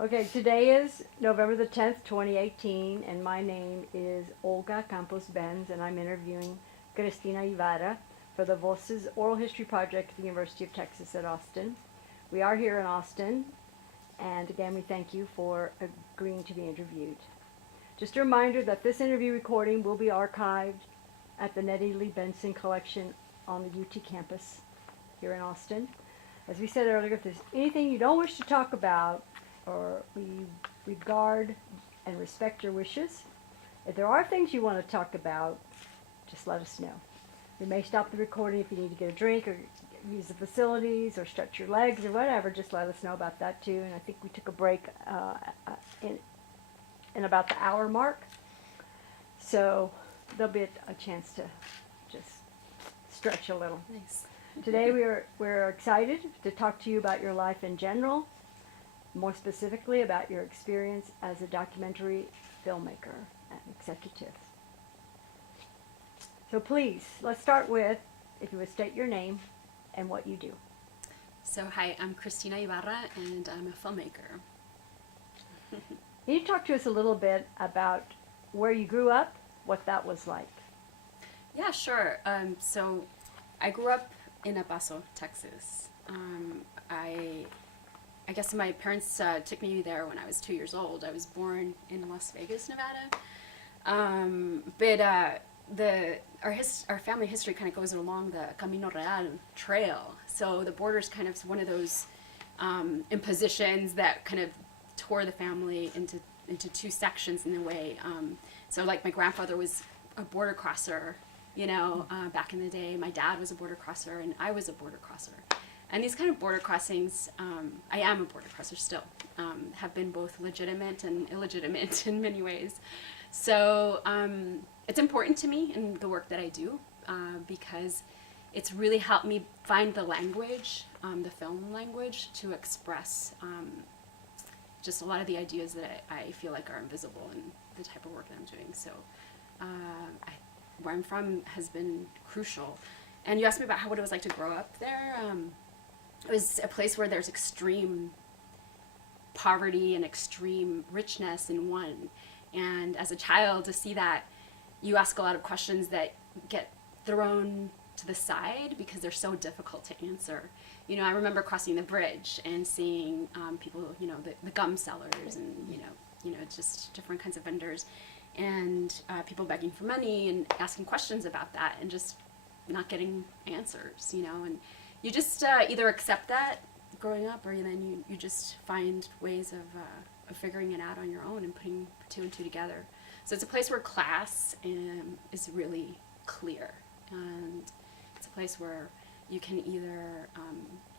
Okay, today is November the 10th, 2018, and my name is Olga Campos Benz, and I'm interviewing Cristina Ibarra for the Voces Oral History Project at the University of Texas at Austin. We are here in Austin, and again, we thank you for agreeing to be interviewed. Just a reminder that this interview recording will be archived at the Nettie Lee Benson Collection on the UT campus here in Austin. As we said earlier, if there's anything you don't wish to talk about, or we regard and respect your wishes. If there are things you want to talk about, just let us know. We may stop the recording if you need to get a drink or use the facilities or stretch your legs or whatever. Just let us know about that too. And I think we took a break in about the hour mark. So there'll be a chance to just stretch a little. Nice. Today we're excited to talk to you about your life in general, more specifically about your experience as a documentary filmmaker and executive. So please, let's start with, if you would state your name and what you do. So hi, I'm Cristina Ibarra and I'm a filmmaker. Can you talk to us a little bit about where you grew up, what that was like? Yeah, sure. So I grew up in El Paso, Texas. I guess my parents took me there when I was 2 years old. I was born in Las Vegas, Nevada. But our family history kind of goes along the Camino Real trail. So the border is kind of one of those impositions that kind of tore the family into two sections in a way. So like my grandfather was a border crosser, back in the day. My dad was a border crosser and I was a border crosser. And these kind of border crossings, I am a border crosser still, have been both legitimate and illegitimate in many ways. So it's important to me in the work that I do because it's really helped me find the language, the film language, to express just a lot of the ideas that I feel like are invisible in the type of work that I'm doing. So where I'm from has been crucial. And you asked me about what it was like to grow up there. It was a place where there's extreme poverty and extreme richness in one. And as a child, to see that, you ask a lot of questions that get thrown to the side because they're so difficult to answer. I remember crossing the bridge and seeing people, the gum sellers and, just different kinds of vendors and people begging for money and asking questions about that and just not getting answers, and you just either accept that growing up, or then you just find ways of figuring it out on your own and putting two and two together. So it's a place where class is really clear, and it's a place where you can either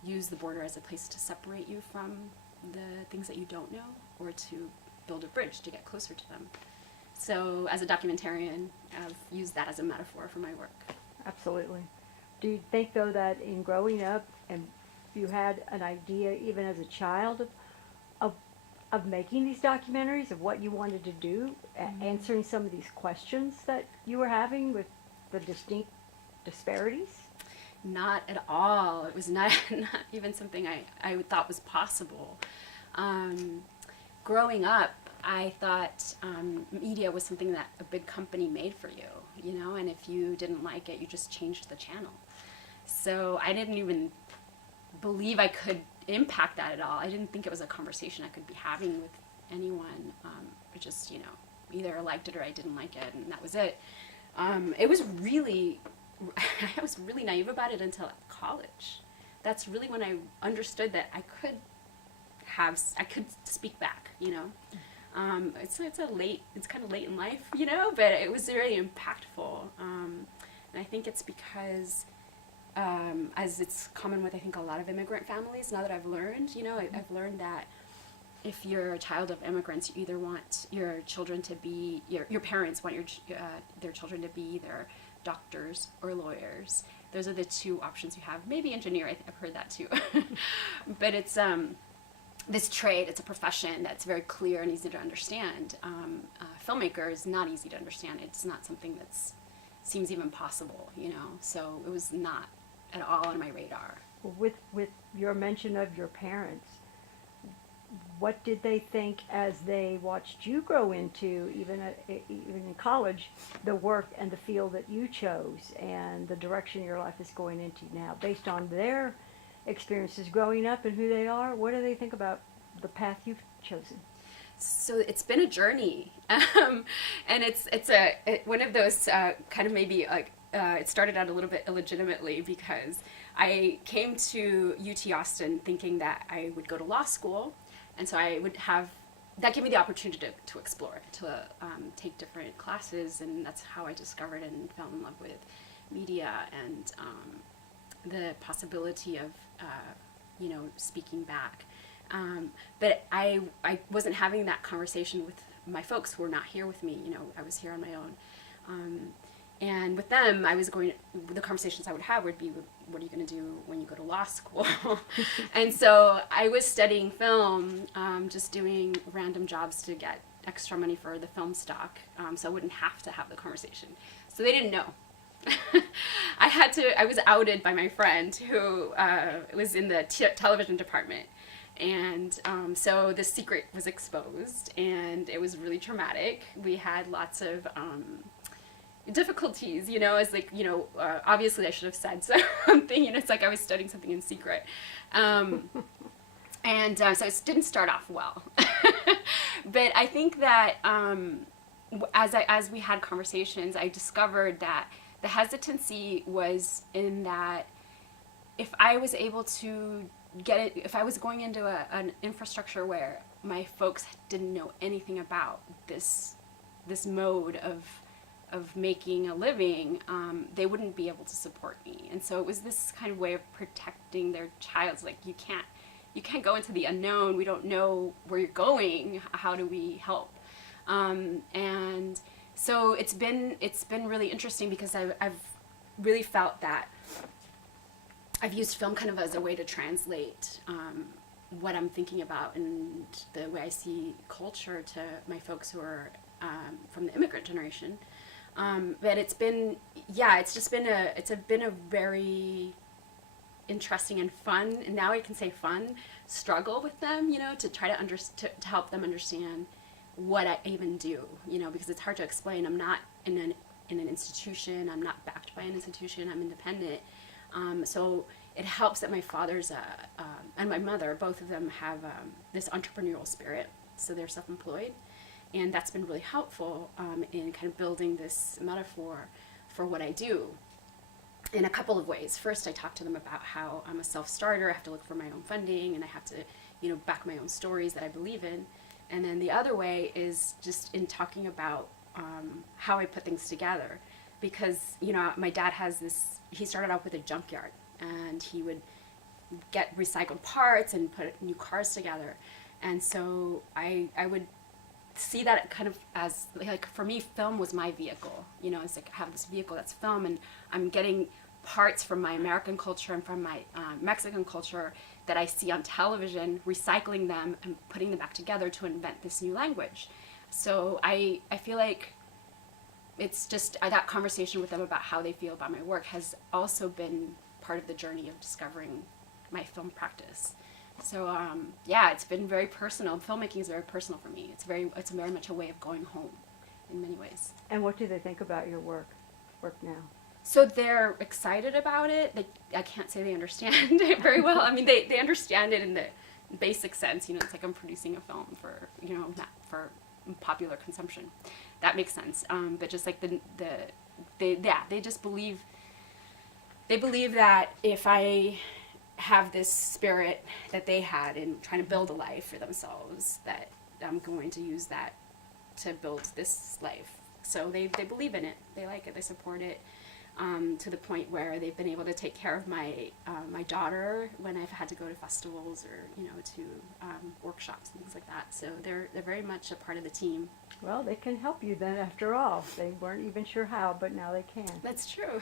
use the border as a place to separate you from the things that you don't know, or to build a bridge to get closer to them. So as a documentarian, I've used that as a metaphor for my work. Absolutely. Do you think, though, that in growing up, and you had an idea even as a child of making these documentaries, of what you wanted to do, answering some of these questions that you were having with the distinct disparities? Not at all. It was not even something I thought was possible. Growing up, I thought media was something that a big company made for you, and if you didn't like it, you just changed the channel. So I didn't even believe I could impact that at all. I didn't think it was a conversation I could be having with anyone. It just, either I liked it or I didn't like it, and that was it. It was really, I was really naive about it until college. That's really when I understood that I could speak back, It's kind of late in life, but it was very impactful. And I think it's because, as it's common with, I think, a lot of immigrant families, now that I've learned, I've learned that if you're a child of immigrants, you either want your children to be, your parents want their children to be either doctors or lawyers. Those are the two options you have. Maybe engineer, I've heard that too. But it's this trade, it's a profession that's very clear and easy to understand. Filmmaker is not easy to understand. It's not something that seems even possible, so it was not at all on my radar. With your mention of your parents, what did they think as they watched you grow into, even in college, the work and the field that you chose and the direction your life is going into now, based on their experiences growing up and who they are? What do they think about the path you've chosen? So it's been a journey, and one of those kind of maybe like it started out a little bit illegitimately because I came to UT Austin thinking that I would go to law school, and so I would have that gave me the opportunity to explore, to take different classes, and that's how I discovered and fell in love with media and the possibility of speaking back. But I wasn't having that conversation with my folks who were not here with me. I was here on my own. And with them, the conversations I would have would be, what are you going to do when you go to law school? And so I was studying film, just doing random jobs to get extra money for the film stock, so I wouldn't have to have the conversation. So they didn't know. I was outed by my friend who was in the television department. And so the secret was exposed, and it was really traumatic. We had lots of difficulties, as obviously I should have said something, it's like I was studying something in secret. And so it didn't start off well. But I think that as we had conversations, I discovered that the hesitancy was in that if I was able to if I was going into an infrastructure where my folks didn't know anything about this mode of making a living, they wouldn't be able to support me. And so it was this kind of way of protecting their child. Like, you can't go into the unknown. We don't know where you're going. How do we help? And so it's been really interesting because I've really felt that I've used film kind of as a way to translate what I'm thinking about and the way I see culture to my folks who are from the immigrant generation. But it's been a very interesting and fun, and now I can say fun, struggle with them, to try to help them understand what I even do, because it's hard to explain. I'm not in an institution. I'm not backed by an institution. I'm independent. So it helps that my father's and my mother, both of them have this entrepreneurial spirit, so they're self-employed, and that's been really helpful in kind of building this metaphor for what I do in a couple of ways. First, I talk to them about how I'm a self-starter. I have to look for my own funding, and I have to, back my own stories that I believe in. And then the other way is just in talking about how I put things together. Because, my dad he started out with a junkyard, and he would get recycled parts and put new cars together. And so I would see that kind of as, like, for me, film was my vehicle. It's like I have this vehicle that's film, and I'm getting parts from my American culture and from my Mexican culture that I see on television, recycling them and putting them back together to invent this new language. So I feel like it's just that conversation with them about how they feel about my work has also been part of the journey of discovering my film practice. So it's been very personal. Filmmaking is very personal for me. It's very much a way of going home in many ways. And what do they think about your work now? So they're excited about it. I can't say they understand it very well. I mean, they understand it in the basic sense. It's like I'm producing a film for, not for popular consumption. That makes sense. But just like they just believe, that if I have this spirit that they had in trying to build a life for themselves, that I'm going to use that to build this life. So they believe in it. They like it. They support it. To the point where they've been able to take care of my daughter when I've had to go to festivals or to workshops and things like that. So they're very much a part of the team. Well, they can help you then, after all. They weren't even sure how, but now they can. That's true.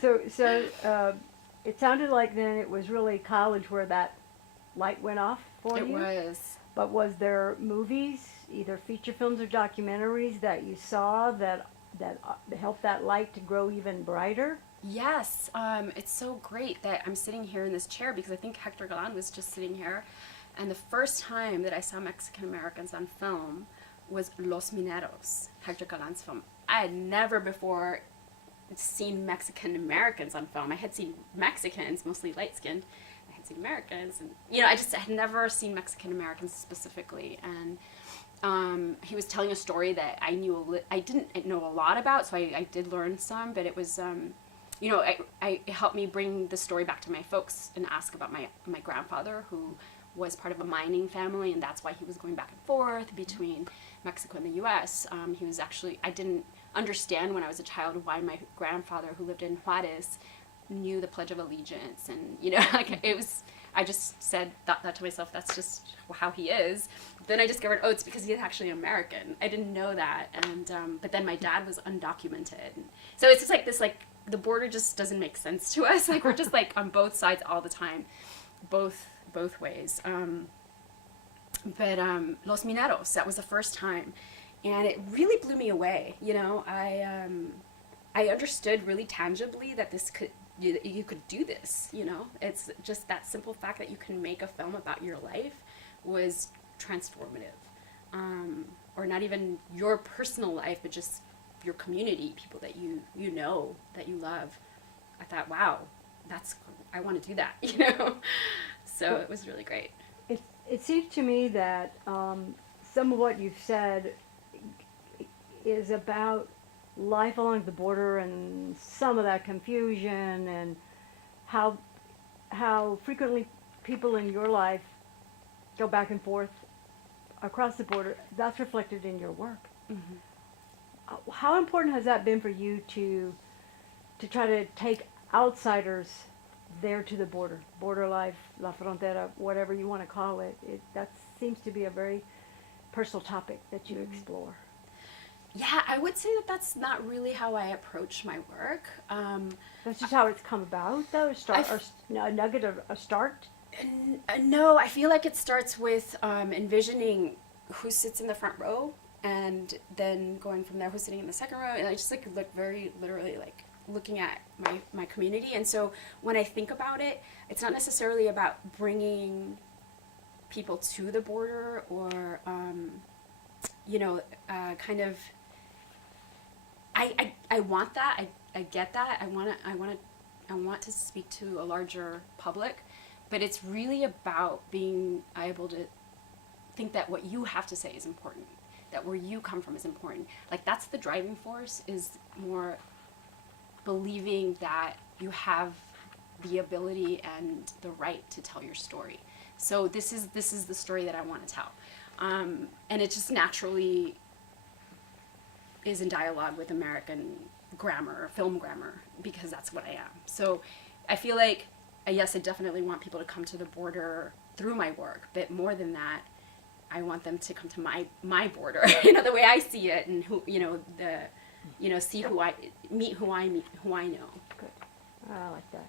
So it sounded like then it was really college where that light went off for you. It was. But was there movies, either feature films or documentaries, that you saw that helped that light to grow even brighter? Yes. It's so great that I'm sitting here in this chair, because I think Hector Galan was just sitting here, And the first time that I saw Mexican Americans on film was Los Mineros, Hector Galan's film. I had never before seen Mexican Americans on film. I had seen Mexicans, mostly light-skinned. I had seen Americans, and I had never seen Mexican Americans specifically. And he was telling a story that I didn't know a lot about, so I did learn some, but it was, it helped me bring the story back to my folks and ask about my grandfather, who was part of a mining family, and that's why he was going back and forth between Mexico and the U.S. He was actually, I didn't understand when I was a child why my grandfather, who lived in Juarez, knew the Pledge of Allegiance, and I just said that to myself, that's just how he is. Then I discovered, it's because he's actually American. I didn't know that, and but then my dad was undocumented, so it's just like this, like the border just doesn't make sense to us. Like we're just like on both sides all the time, both ways. But Los Mineros, that was the first time, and it really blew me away. I understood really tangibly that you could do this. It's just that simple fact that you can make a film about your life was transformative, or not even your personal life, but just your community, people that you know, that you love. I thought, wow, I want to do that. So it was really great. It seems to me that some of what you've said is about life along the border and some of that confusion, and how frequently people in your life go back and forth across the border. That's reflected in your work. Mm-hmm. How important has that been for you to try to take outsiders there to the border life, La Frontera, whatever you want to call it? That seems to be a very personal topic that you explore. Yeah, I would say that that's not really how I approach my work. That's just how it's come about, though? A nugget of a start? No, I feel like it starts with envisioning who sits in the front row, and then going from there, who's sitting in the second row, and I just look very literally looking at my community. And so when I think about it, it's not necessarily about bringing people to the border or kind of, I want that. I get that. I want to speak to a larger public, but it's really about being able to think that what you have to say is important, that where you come from is important. Like that's the driving force, is more believing that you have the ability and the right to tell your story. So this is the story that I want to tell. And it just naturally is in dialogue with American grammar, film grammar, because that's what I am. So I feel like, yes, I definitely want people to come to the border through my work, but more than that, I want them to come to my border, the way I see it, and see who I know. Good. I like that.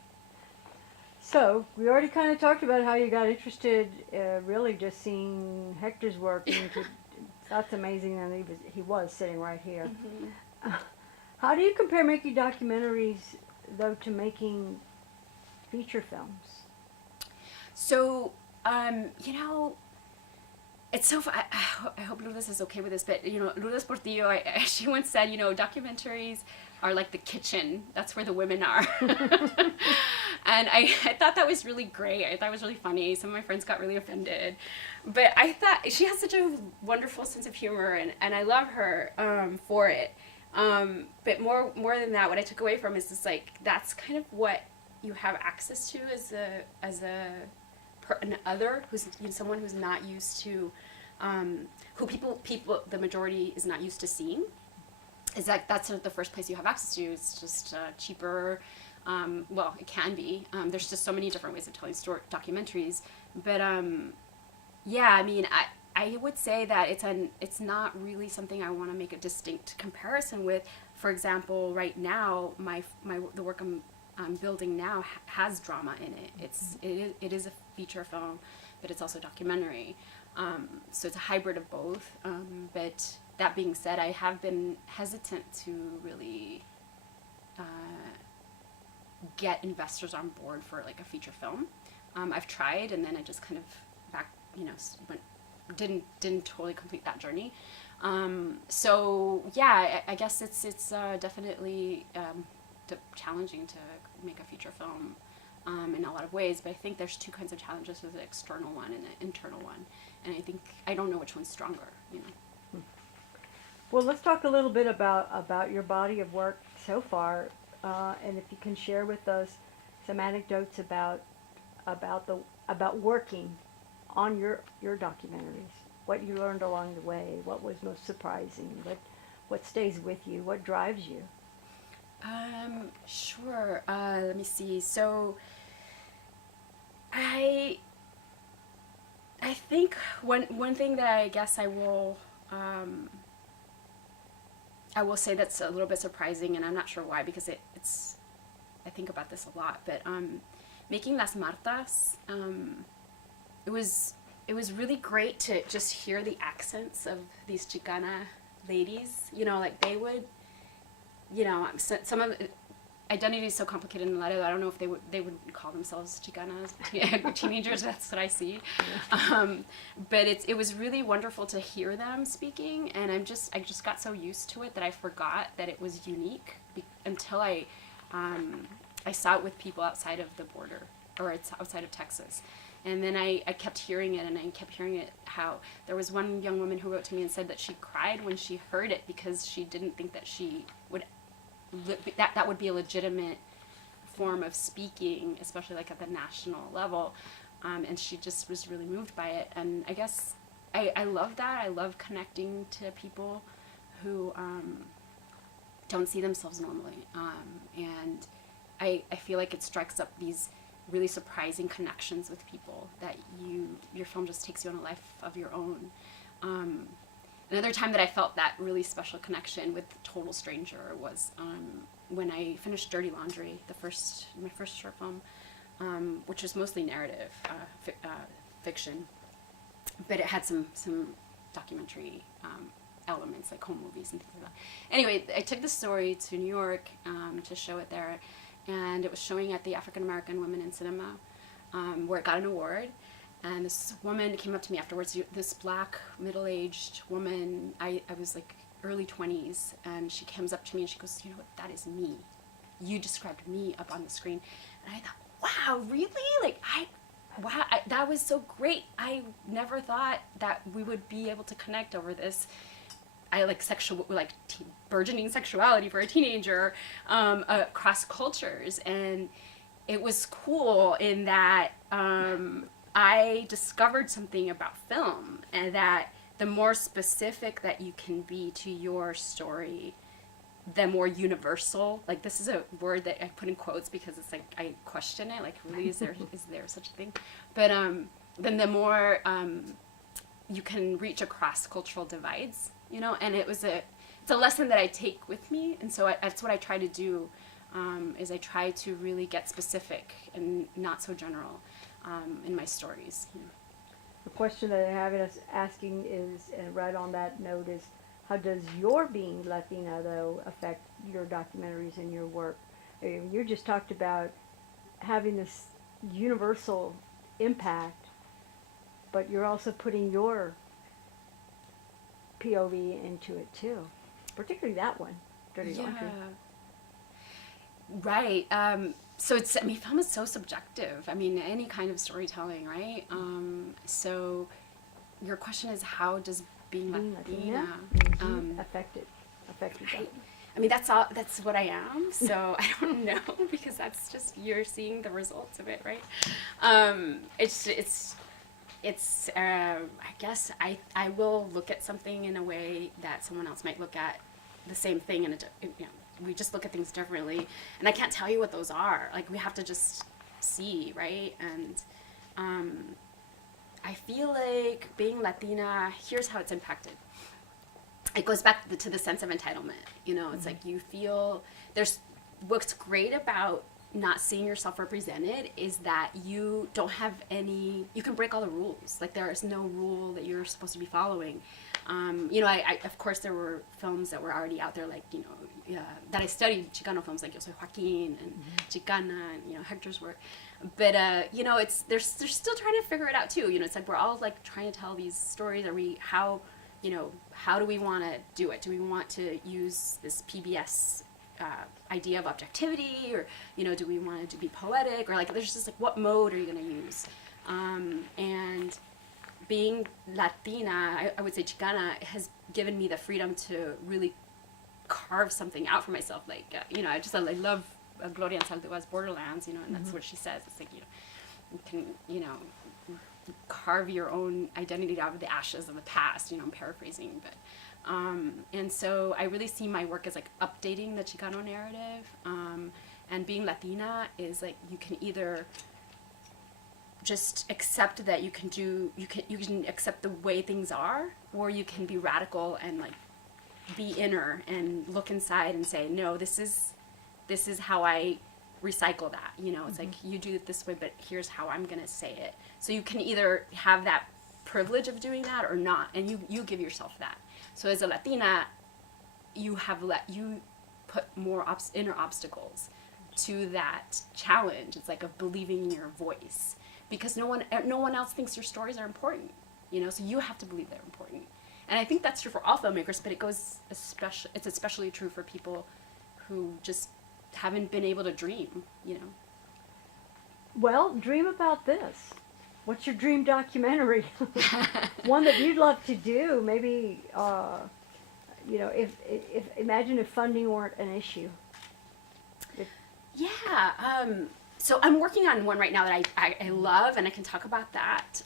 So, we already kind of talked about how you got interested, really just seeing Hector's work, and that's amazing, and he was sitting right here. Mm-hmm. How do you compare making documentaries, though, to making feature films? So, it's so fun. I hope Lourdes is okay with this, but Lourdes Portillo, she once said, documentaries are like the kitchen. That's where the women are. And I thought that was really great. I thought it was really funny. Some of my friends got really offended, but I thought she has such a wonderful sense of humor, and I love her for it. But more than that, what I took away from is just that's kind of what you have access to as an other, who's someone who's not used to, who people the majority is not used to seeing. Is that's the first place you have access to. It's just cheaper. Well, it can be. There's just so many different ways of telling documentaries. But I would say that it's not really something I want to make a distinct comparison with. For example, right now, the work I'm building now has drama in it. It is a feature film, but it's also a documentary. So it's a hybrid of both. But that being said, I have been hesitant to really get investors on board for a feature film. I've tried, and then I just kind of didn't totally complete that journey. So yeah, I guess it's definitely challenging to make a feature film in a lot of ways, but I think there's two kinds of challenges: there's an external one and an internal one, and I don't know which one's stronger. Well, let's talk a little bit about your body of work so far, and if you can share with us some anecdotes about working on your documentaries, what you learned along the way, what was most surprising, what stays with you, what drives you. Sure. Let me see. So, I think one thing that I guess I will say that's a little bit surprising, and I'm not sure why, because it's I think about this a lot, but making Las Martas, it was really great to just hear the accents of these Chicana ladies. Like they would, some of the identity is so complicated in Laredo. I don't know if they would call themselves Chicanas, teenagers. That's what I see. But it was really wonderful to hear them speaking, and I just got so used to it that I forgot that it was unique until I saw it with people outside of the border, or it's outside of Texas. And then I kept hearing it, and I kept hearing it, how there was one young woman who wrote to me and said that she cried when she heard it because she didn't think that she would, that would be a legitimate form of speaking, especially like at the national level. And she just was really moved by it. And I guess I love that. I love connecting to people who don't see themselves normally. And I feel like it strikes up these really surprising connections with people that your film just takes you on a life of your own. Another time that I felt that really special connection with a total stranger was when I finished Dirty Laundry, my first short film, which was mostly narrative fiction, but it had some documentary elements, like home movies and things like that. Anyway, I took the story to New York to show it there, and it was showing at the African American Women in Cinema, where it got an award. And this woman came up to me afterwards, this black, middle-aged woman, I was like early 20s, and she comes up to me and she goes, "You know what, that is me. You described me up on the screen." And I thought, wow, really? That was so great. I never thought that we would be able to connect over this. Burgeoning sexuality for a teenager, across cultures. And it was cool in that I discovered something about film, and that the more specific that you can be to your story, the more universal. Like, this is a word that I put in quotes because it's like I question it. Like, really, is there such a thing? But then the more you can reach across cultural divides, And it's a lesson that I take with me, and so that's what I try to do. Is I try to really get specific and not so general in my stories. The question that I have us asking is, and right on that note, is how does your being Latina, though, affect your documentaries and your work? You just talked about having this universal impact, but you're also putting your POV into it too, particularly that one, Dirty Laundry. Right. So film is so subjective. Any kind of storytelling, right? So your question is, how does being Latina affect you? Right. That's what I am. So I don't know, because that's just, you're seeing the results of it, right? I guess I will look at something in a way that someone else might look at the same thing, and we just look at things differently, and I can't tell you what those are. Like, we have to just see, right? And I feel like being Latina, here's how it's impacted. It goes back to the sense of entitlement. It's like you feel what's great about not seeing yourself represented is that you don't have you can break all the rules. Like, there is no rule that you're supposed to be following. I of course there were films that were already out there, like, that I studied Chicano films, like Yo Soy Joaquin and Chicana and, Hector's work. But, they're still trying to figure it out too. It's like we're all like trying to tell these stories. How do we want to do it? Do we want to use this PBS idea of objectivity, or, do we want it to be poetic, or like, there's just like, what mode are you going to use? And being Latina, I would say Chicana, has given me the freedom to really carve something out for myself. Like, I love Gloria Anzaldua's Borderlands, and that's what she says. It's like, you can, carve your own identity out of the ashes of the past, I'm paraphrasing, but, and so I really see my work as like updating the Chicano narrative, and being Latina is like, you can either just accept that you can accept the way things are, or you can be radical and like be inner and look inside and say, no, this is how I recycle that, it's like, you do it this way, but here's how I'm gonna say it. So you can either have that privilege of doing that or not, and you give yourself that. So as a Latina, you put more inner obstacles to that challenge. It's like of believing in your voice, because no one else thinks your stories are important, so you have to believe they're important. And I think that's true for all filmmakers, but it's especially true for people who just haven't been able to dream, Well, dream about this. What's your dream documentary? One that you'd love to do, maybe, if imagine if funding weren't an issue. So I'm working on one right now that I love, and I can talk about that.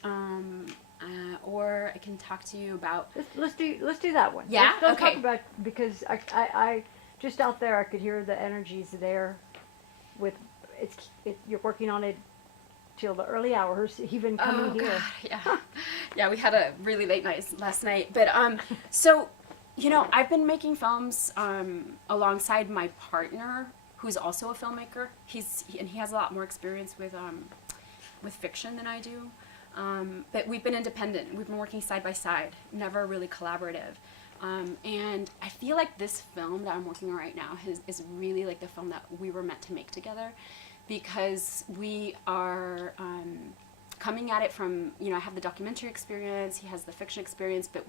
Or I can talk to you about. Let's do that one. Yeah. Let's okay. talk about, because I just out there I could hear the energies there. You're working on it till the early hours, even coming here. God, yeah. Yeah, we had a really late night last night, but so I've been making films alongside my partner, who's also a filmmaker. He has a lot more experience with fiction than I do. But we've been independent. We've been working side by side, never really collaborative. And I feel like this film that I'm working on right now is really like the film that we were meant to make together, because we are coming at it from, I have the documentary experience, he has the fiction experience, but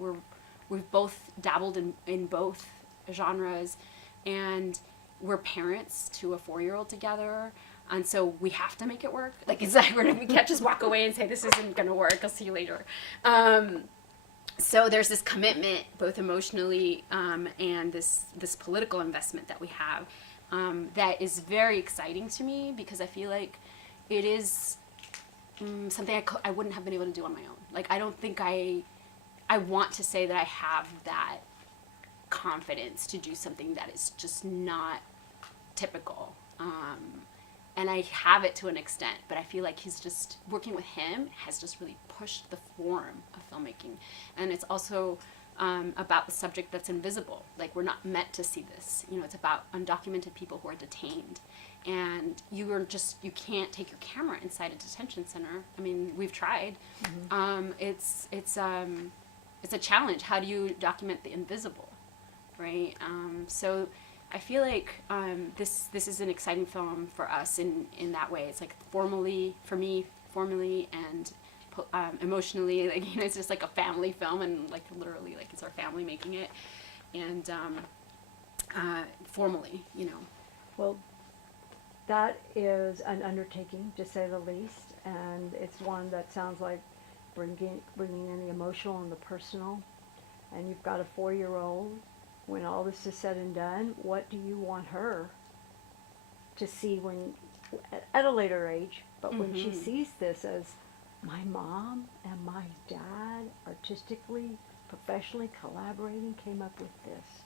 we've both dabbled in both genres, and we're parents to a 4-year-old together. And so we have to make it work. Like, it's like we can't just walk away and say, this isn't going to work, I'll see you later. So there's this commitment, both emotionally and this political investment that we have, that is very exciting to me, because I feel like it is something I wouldn't have been able to do on my own. Like, I don't think I want to say that I have that confidence to do something that is just not typical. And I have it to an extent, but I feel like working with him has just really pushed the form of filmmaking. And it's also about the subject that's invisible. Like, we're not meant to see this. It's about undocumented people who are detained. And you can't take your camera inside a detention center. I mean, we've tried. Mm-hmm. It's a challenge. How do you document the invisible, right? So I feel like this is an exciting film for us in that way. It's like formally and emotionally, like, it's just like a family film, and like literally, like, it's our family making it, and formally, Well, that is an undertaking, to say the least, and it's one that sounds like bringing in the emotional and the personal. And you've got a 4-year-old. When all this is said and done, what do you want her to see at a later age, but when she sees this as my mom and my dad artistically, professionally collaborating came up with this?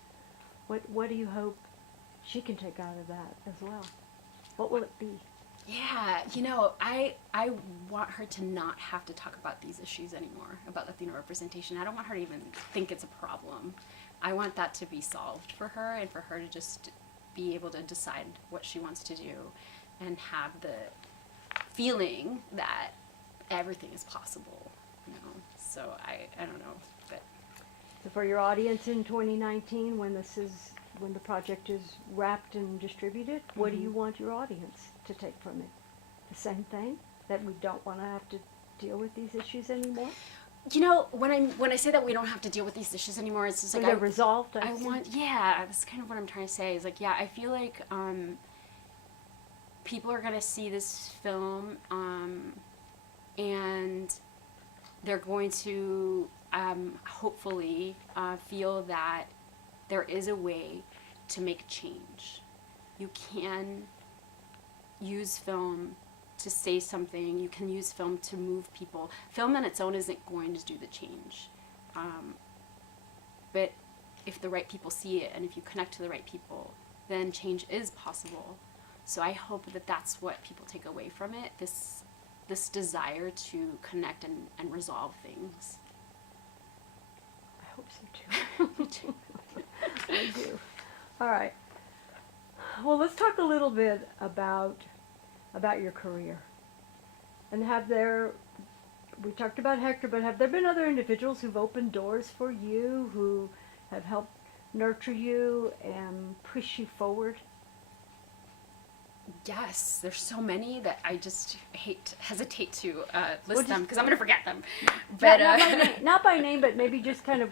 What do you hope she can take out of that as well? What will it be? Yeah, I want her to not have to talk about these issues anymore, about Latino representation. I don't want her to even think it's a problem. I want that to be solved for her, and for her to just be able to decide what she wants to do and have the feeling that everything is possible, So I don't know, but So for your audience in 2019, when the project is wrapped and distributed, what do you want your audience to take from it? The same thing, that we don't want to have to deal with these issues anymore? You know, when I say that we don't have to deal with these issues anymore, it's just like they're resolved. I want, yeah, that's kind of what I'm trying to say. Is like, yeah, I feel like people are gonna see this film, and they're going to hopefully feel that there is a way to make change. You can use film to say something. You can use film to move people. Film on its own isn't going to do the change. But if the right people see it, and if you connect to the right people, then change is possible. So I hope that that's what people take away from it, this desire to connect and resolve things. I hope so too. I do. All right. Well, let's talk a little bit about your career. And we talked about Hector, but have there been other individuals who've opened doors for you, who have helped nurture you and push you forward? Yes, there's so many that I just hesitate to list them because I'm going to forget them. But not by name, but maybe just kind of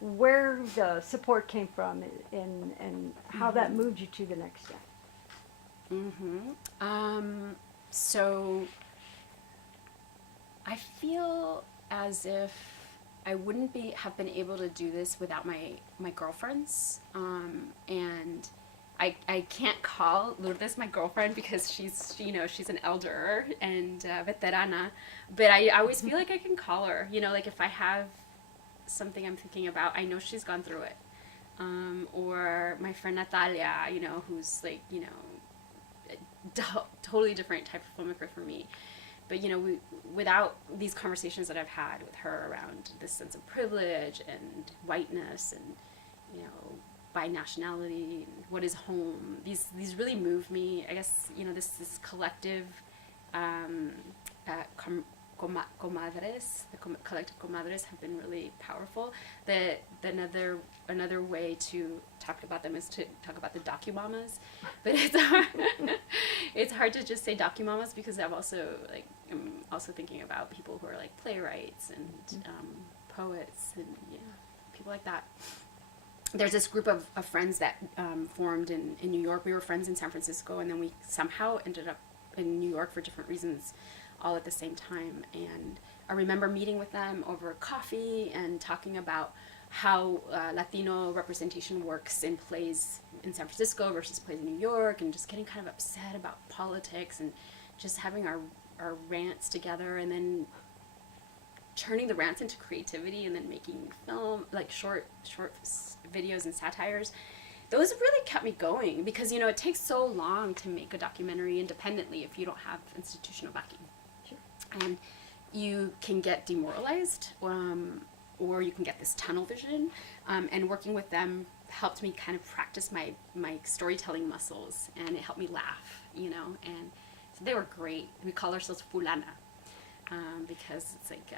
where the support came from and how that moved you to the next step. So I feel as if I wouldn't have been able to do this without my girlfriends, and I can't call Lourdes my girlfriend because she's an elder and veterana, but I always feel like I can call her, like if I have something I'm thinking about, I know she's gone through it, or my friend Natalia, who's like, a totally different type of filmmaker for me. But, without these conversations that I've had with her around this sense of privilege and whiteness and, by nationality and what is home, these really move me. I guess, this collective comadres, the collective comadres have been really powerful. Another way to talk about them is to talk about the documamas, but it's hard to just say documamas because I'm also thinking about people who are like playwrights and poets and people like that. There's this group of friends that formed in New York. We were friends in San Francisco, and then we somehow ended up in New York for different reasons all at the same time. And I remember meeting with them over coffee and talking about how Latino representation works in plays in San Francisco versus plays in New York, and just getting kind of upset about politics and just having our rants together, and then turning the rants into creativity, and then making film, like short videos and satires. Those really kept me going because, it takes so long to make a documentary independently if you don't have institutional backing. Sure. And you can get demoralized, or you can get this tunnel vision, and working with them helped me kind of practice my storytelling muscles, and it helped me laugh, and so they were great. We call ourselves fulana, because it's like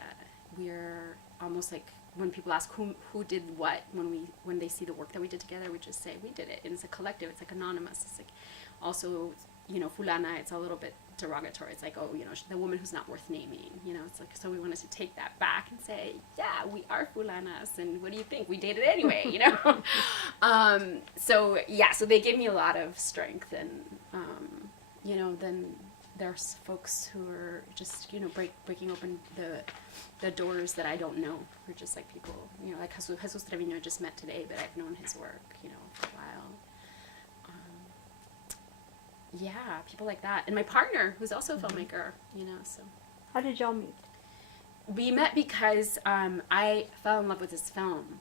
we're almost like when people ask who did what, when they see the work that we did together, we just say we did it, and it's a collective. It's like anonymous. It's like also, fulana, it's a little bit derogatory. It's like, oh, the woman who's not worth naming, it's like, so we wanted to take that back and say, yeah, we are fulanas, and what do you think? We dated anyway, so they gave me a lot of strength, and then there's folks who are just, breaking open the doors that I don't know. We're just like people, like Jesus Trevino just met today, but I've known his work, for a while. People like that. And my partner, who's also a filmmaker, so. How did y'all meet? We met because I fell in love with this film,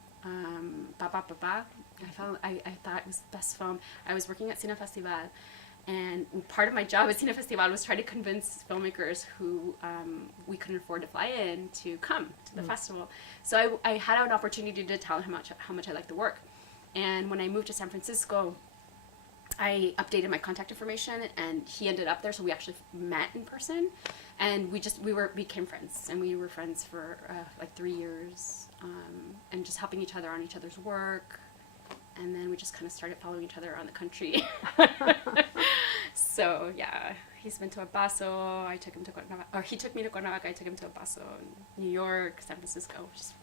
Papa Papa. I thought it was the best film. I was working at Cine Festival, and part of my job at Cine Festival was try to convince filmmakers who we couldn't afford to fly in to come to the festival. So I had an opportunity to tell him how much I liked the work. And when I moved to San Francisco, I updated my contact information, and he ended up there, so we actually met in person, and we became friends, and we were friends for like 3 years, and just helping each other on each other's work, and then we just kind of started following each other around the country. So yeah, he's been to El Paso. I took him to Cuernavaca, or he took me to Cuernavaca. I took him to El Paso, New York, San Francisco. Just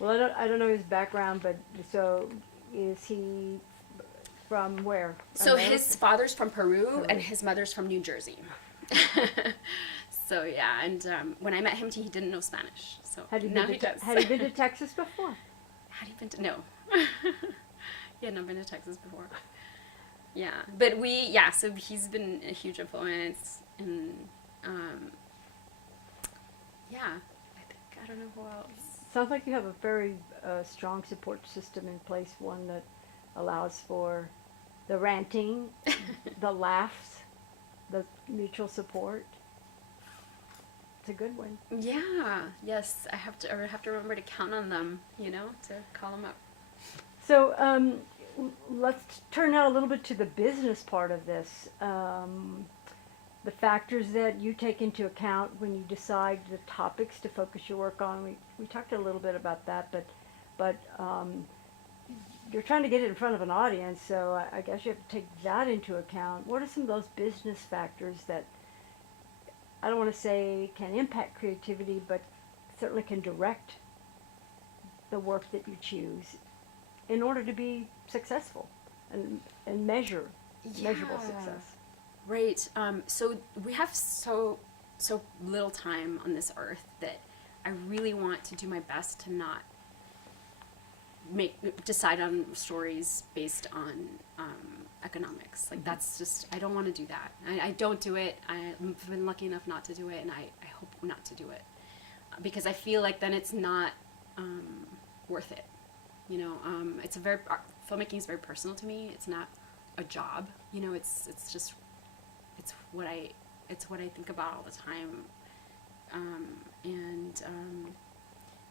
Well, I don't know his background, but so is he from where? so America? his father's from Peru, and his mother's from New Jersey. So yeah, and when I met him, he didn't know Spanish. So now he does. Had he been to Texas before? Had he been to? No. He had not been to Texas before. Yeah, but so he's been a huge influence, and I don't know who else. Sounds like you have a very strong support system in place, one that allows for the ranting, the laughs, the mutual support. It's a good one. Yeah, yes, I have to remember to count on them, to call them up. So let's turn now a little bit to the business part of this. The factors that you take into account when you decide the topics to focus your work on. We talked a little bit about that, but you're trying to get it in front of an audience, so I guess you have to take that into account. What are some of those business factors that, I don't want to say can impact creativity, but certainly can direct the work that you choose in order to be successful and measurable success? Right. So we have so little time on this earth that I really want to do my best to not decide on stories based on economics. Like, that's just, I don't want to do that. I don't do it. I've been lucky enough not to do it, and I hope not to do it, because I feel like then it's not worth it. It's filmmaking is very personal to me. It's not a job. It's what I think about all the time.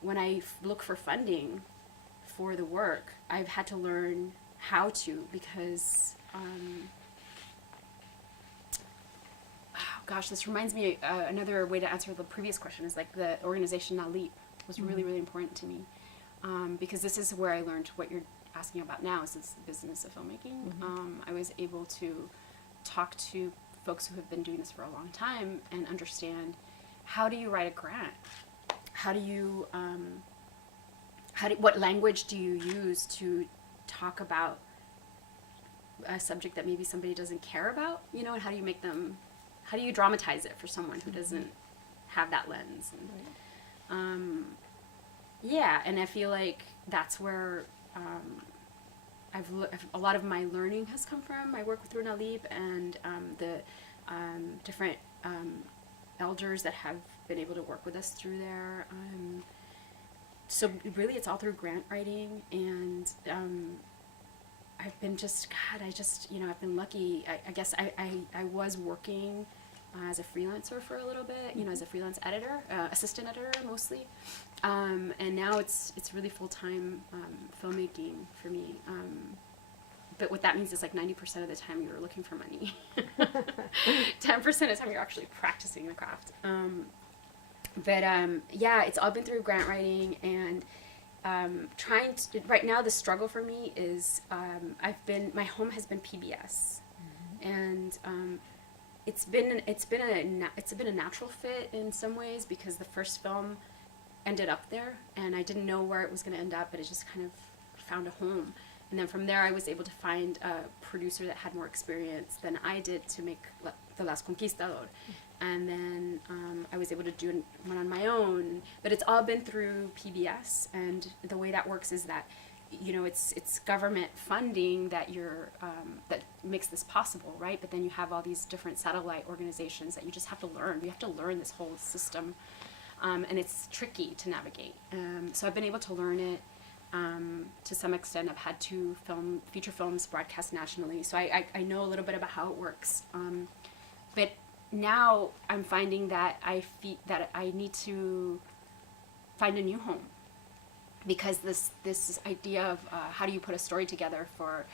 When I look for funding for the work, I've had to learn how to, because this reminds me, another way to answer the previous question is like the organization NALEAP was really, really important to me, because this is where I learned what you're asking about now, is it's the business of filmmaking. I was able to talk to folks who have been doing this for a long time and understand, how do you write a grant? How do you, what language do you use to talk about a subject that maybe somebody doesn't care about, and how do you dramatize it for someone who doesn't have that lens? And, and I feel like that's where a lot of my learning has come from. I work through NALEAP and the different elders that have been able to work with us through there. So really, it's all through grant writing, and I've been I've been lucky. I guess I was working as a freelancer for a little bit, as a freelance editor, assistant editor mostly, and now it's really full-time filmmaking for me. But what that means is like 90% of the time you're looking for money. 10% of the time you're actually practicing the craft. It's all been through grant writing, and right now the struggle for me is my home has been PBS, and it's been a natural fit in some ways, because the first film ended up there, and I didn't know where it was going to end up, but it just kind of found a home. And then from there, I was able to find a producer that had more experience than I did to make The Last Conquistador. And then I was able to do one on my own. But it's all been through PBS. And the way that works is that, it's government funding that that makes this possible, right? But then you have all these different satellite organizations that you just have to learn. You have to learn this whole system. And it's tricky to navigate. So I've been able to learn it. To some extent. I've had 2 feature films broadcast nationally, so I know a little bit about how it works. But now I'm finding that I need to find a new home, because this idea of how do you put a story together for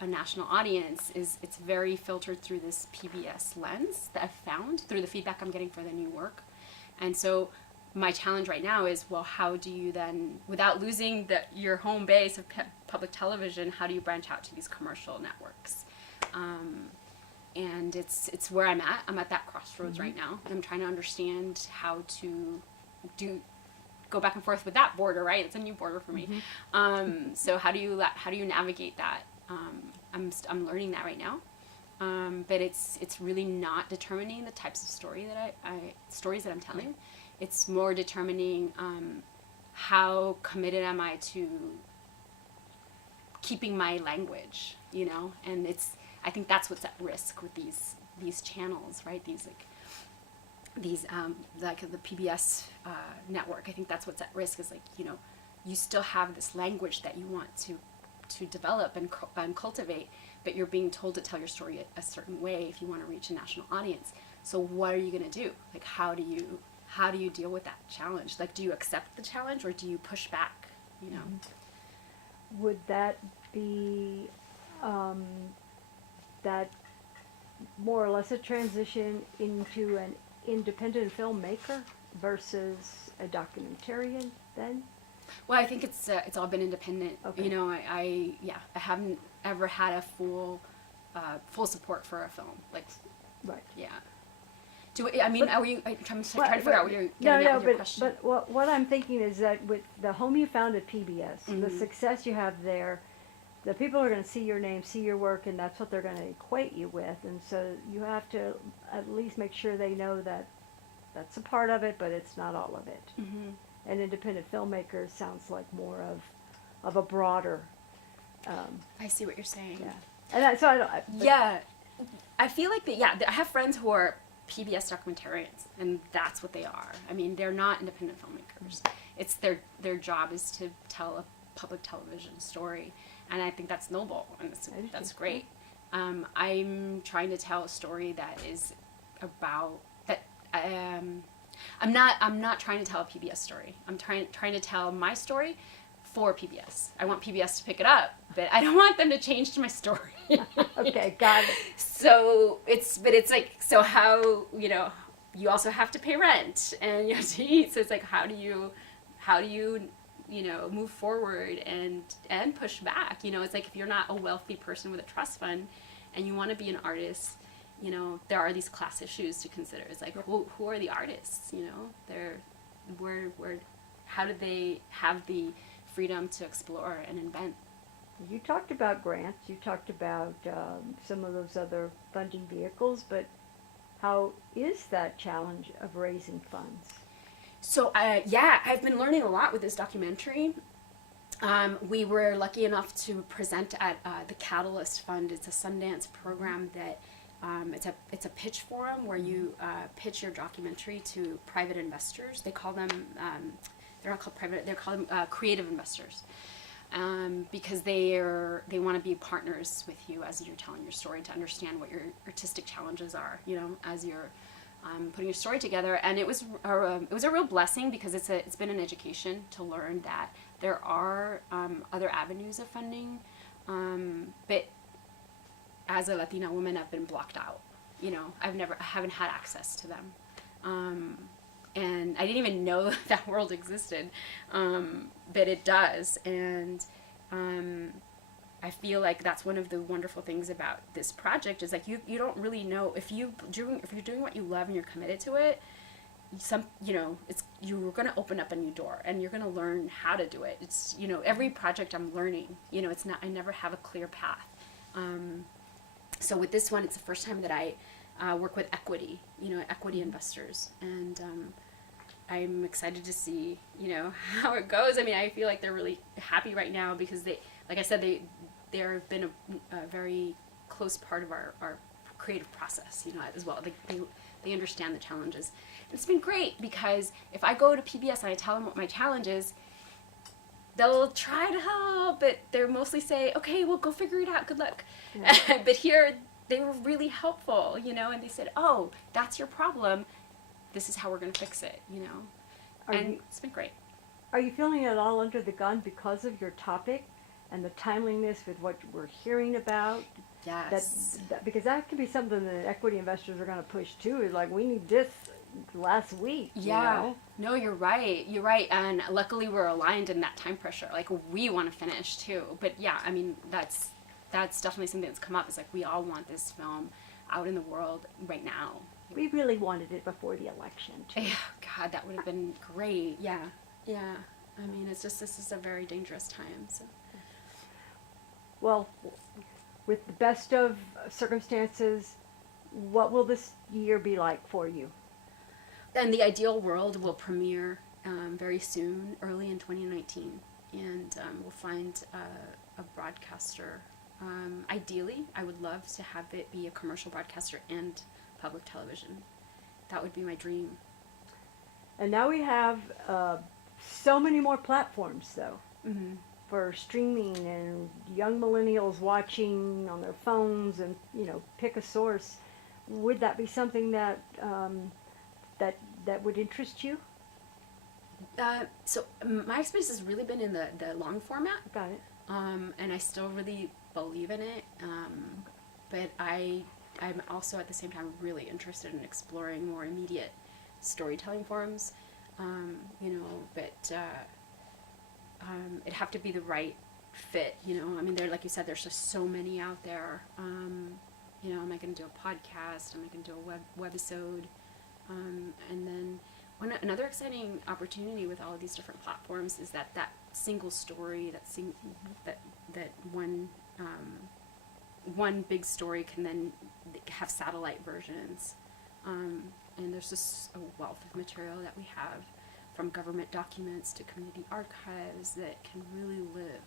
a national audience is it's very filtered through this PBS lens that I've found through the feedback I'm getting for the new work. And so my challenge right now is, well, how do you then, without losing your home base of public television, how do you branch out to these commercial networks? And it's where I'm at. I'm at that crossroads right now. And I'm trying to understand how to go back and forth with that border, right? It's a new border for me. So how do you navigate that? I'm learning that right now. But it's really not determining the types of stories that I'm telling. It's more determining how committed am I to keeping my language, and I think that's what's at risk with these channels, right? Like the PBS network. I think that's what's at risk is you still have this language that you want to develop and cultivate, but you're being told to tell your story a certain way if you want to reach a national audience. So what are you going to do? Like, how do you deal with that challenge? Like, do you accept the challenge or do you push back? Would that be that more or less a transition into an independent filmmaker versus a documentarian then? Well, I think it's all been independent. Okay. I haven't ever had a full support for a film. Like, right. Yeah. Are you? I'm trying to figure out what you're getting at with your question. But what I'm thinking is that with the home you found at PBS, the success you have there, the people are going to see your name, see your work, and that's what they're going to equate you with. And so you have to at least make sure they know that that's a part of it, but it's not all of it. An independent filmmaker sounds like more of a broader. I see what you're saying. Yeah, and so I don't. I feel like I have friends who are PBS documentarians, and that's what they are. I mean, they're not independent filmmakers. It's their job is to tell a public television story, and I think that's noble, and that's great. I'm trying to tell a story that is about that. I'm not trying to tell a PBS story. I'm trying to tell my story for PBS. I want PBS to pick it up, but I don't want them to change my story. Okay, got it. So so how, you also have to pay rent and you have to eat. So it's like, how do you move forward and push back? It's like if you're not a wealthy person with a trust fund and you want to be an artist, there are these class issues to consider. It's like, who are the artists? How do they have the freedom to explore and invent? You talked about grants. You talked about some of those other funding vehicles, but how is that challenge of raising funds? So, I've been learning a lot with this documentary. We were lucky enough to present at the Catalyst Fund. It's a Sundance program that it's a pitch forum where you pitch your documentary to private investors. They call them they're not called private. They're called creative investors. Because they want to be partners with you as you're telling your story, to understand what your artistic challenges are, as you're putting your story together. And it was a real blessing because it's been an education to learn that there are other avenues of funding, but as a Latina woman, I've been blocked out. I haven't had access to them. And I didn't even know that world existed, but it does. And I feel like that's one of the wonderful things about this project is like you don't really know if you're doing what you love and you're committed to it. You're going to open up a new door and you're going to learn how to do it. It's every project I'm learning. It's not, I never have a clear path. So with this one, it's the first time that I work with equity investors, and I'm excited to see, how it goes. I mean, I feel like they're really happy right now because like I said, they've been a very close part of our creative process, as well. They understand the challenges. And it's been great because if I go to PBS and I tell them what my challenge is, they'll try to help, but they're mostly say, okay, well, go figure it out. Good luck. Yeah. But here, they were really helpful, and they said, oh, that's your problem. This is how we're going to fix it, It's been great. Are you feeling at all under the gun because of your topic? and the timeliness with what we're hearing about. Yes. Because that could be something that equity investors are going to push too. Is like, we need this last week. Yeah. You know? No, you're right. You're right. And luckily we're aligned in that time pressure. Like, we want to finish too. But yeah, I mean, that's definitely something that's come up. It's like, we all want this film out in the world right now. We really wanted it before the election too. Yeah, God, that would have been great. Yeah. Yeah. I mean, it's just, this is a very dangerous time. So. Well, with the best of circumstances, what will this year be like for you? And The Ideal World will premiere very soon, early in 2019, and we'll find a broadcaster. Ideally, I would love to have it be a commercial broadcaster and public television. That would be my dream. And now we have so many more platforms, though, Mm-hmm. for streaming and young millennials watching on their phones, and pick a source. Would that be something that that would interest you? So my experience has really been in the long format, Got it. and I still really believe in it. But I'm also at the same time really interested in exploring more immediate storytelling forms. But it'd have to be the right fit. I mean, like you said, there's just so many out there. Am I going to do a podcast? Am I going to do a webisode? And then another exciting opportunity with all of these different platforms is that single story, that one big story can then have satellite versions. And there's just a wealth of material that we have, from government documents to community archives, that can really live,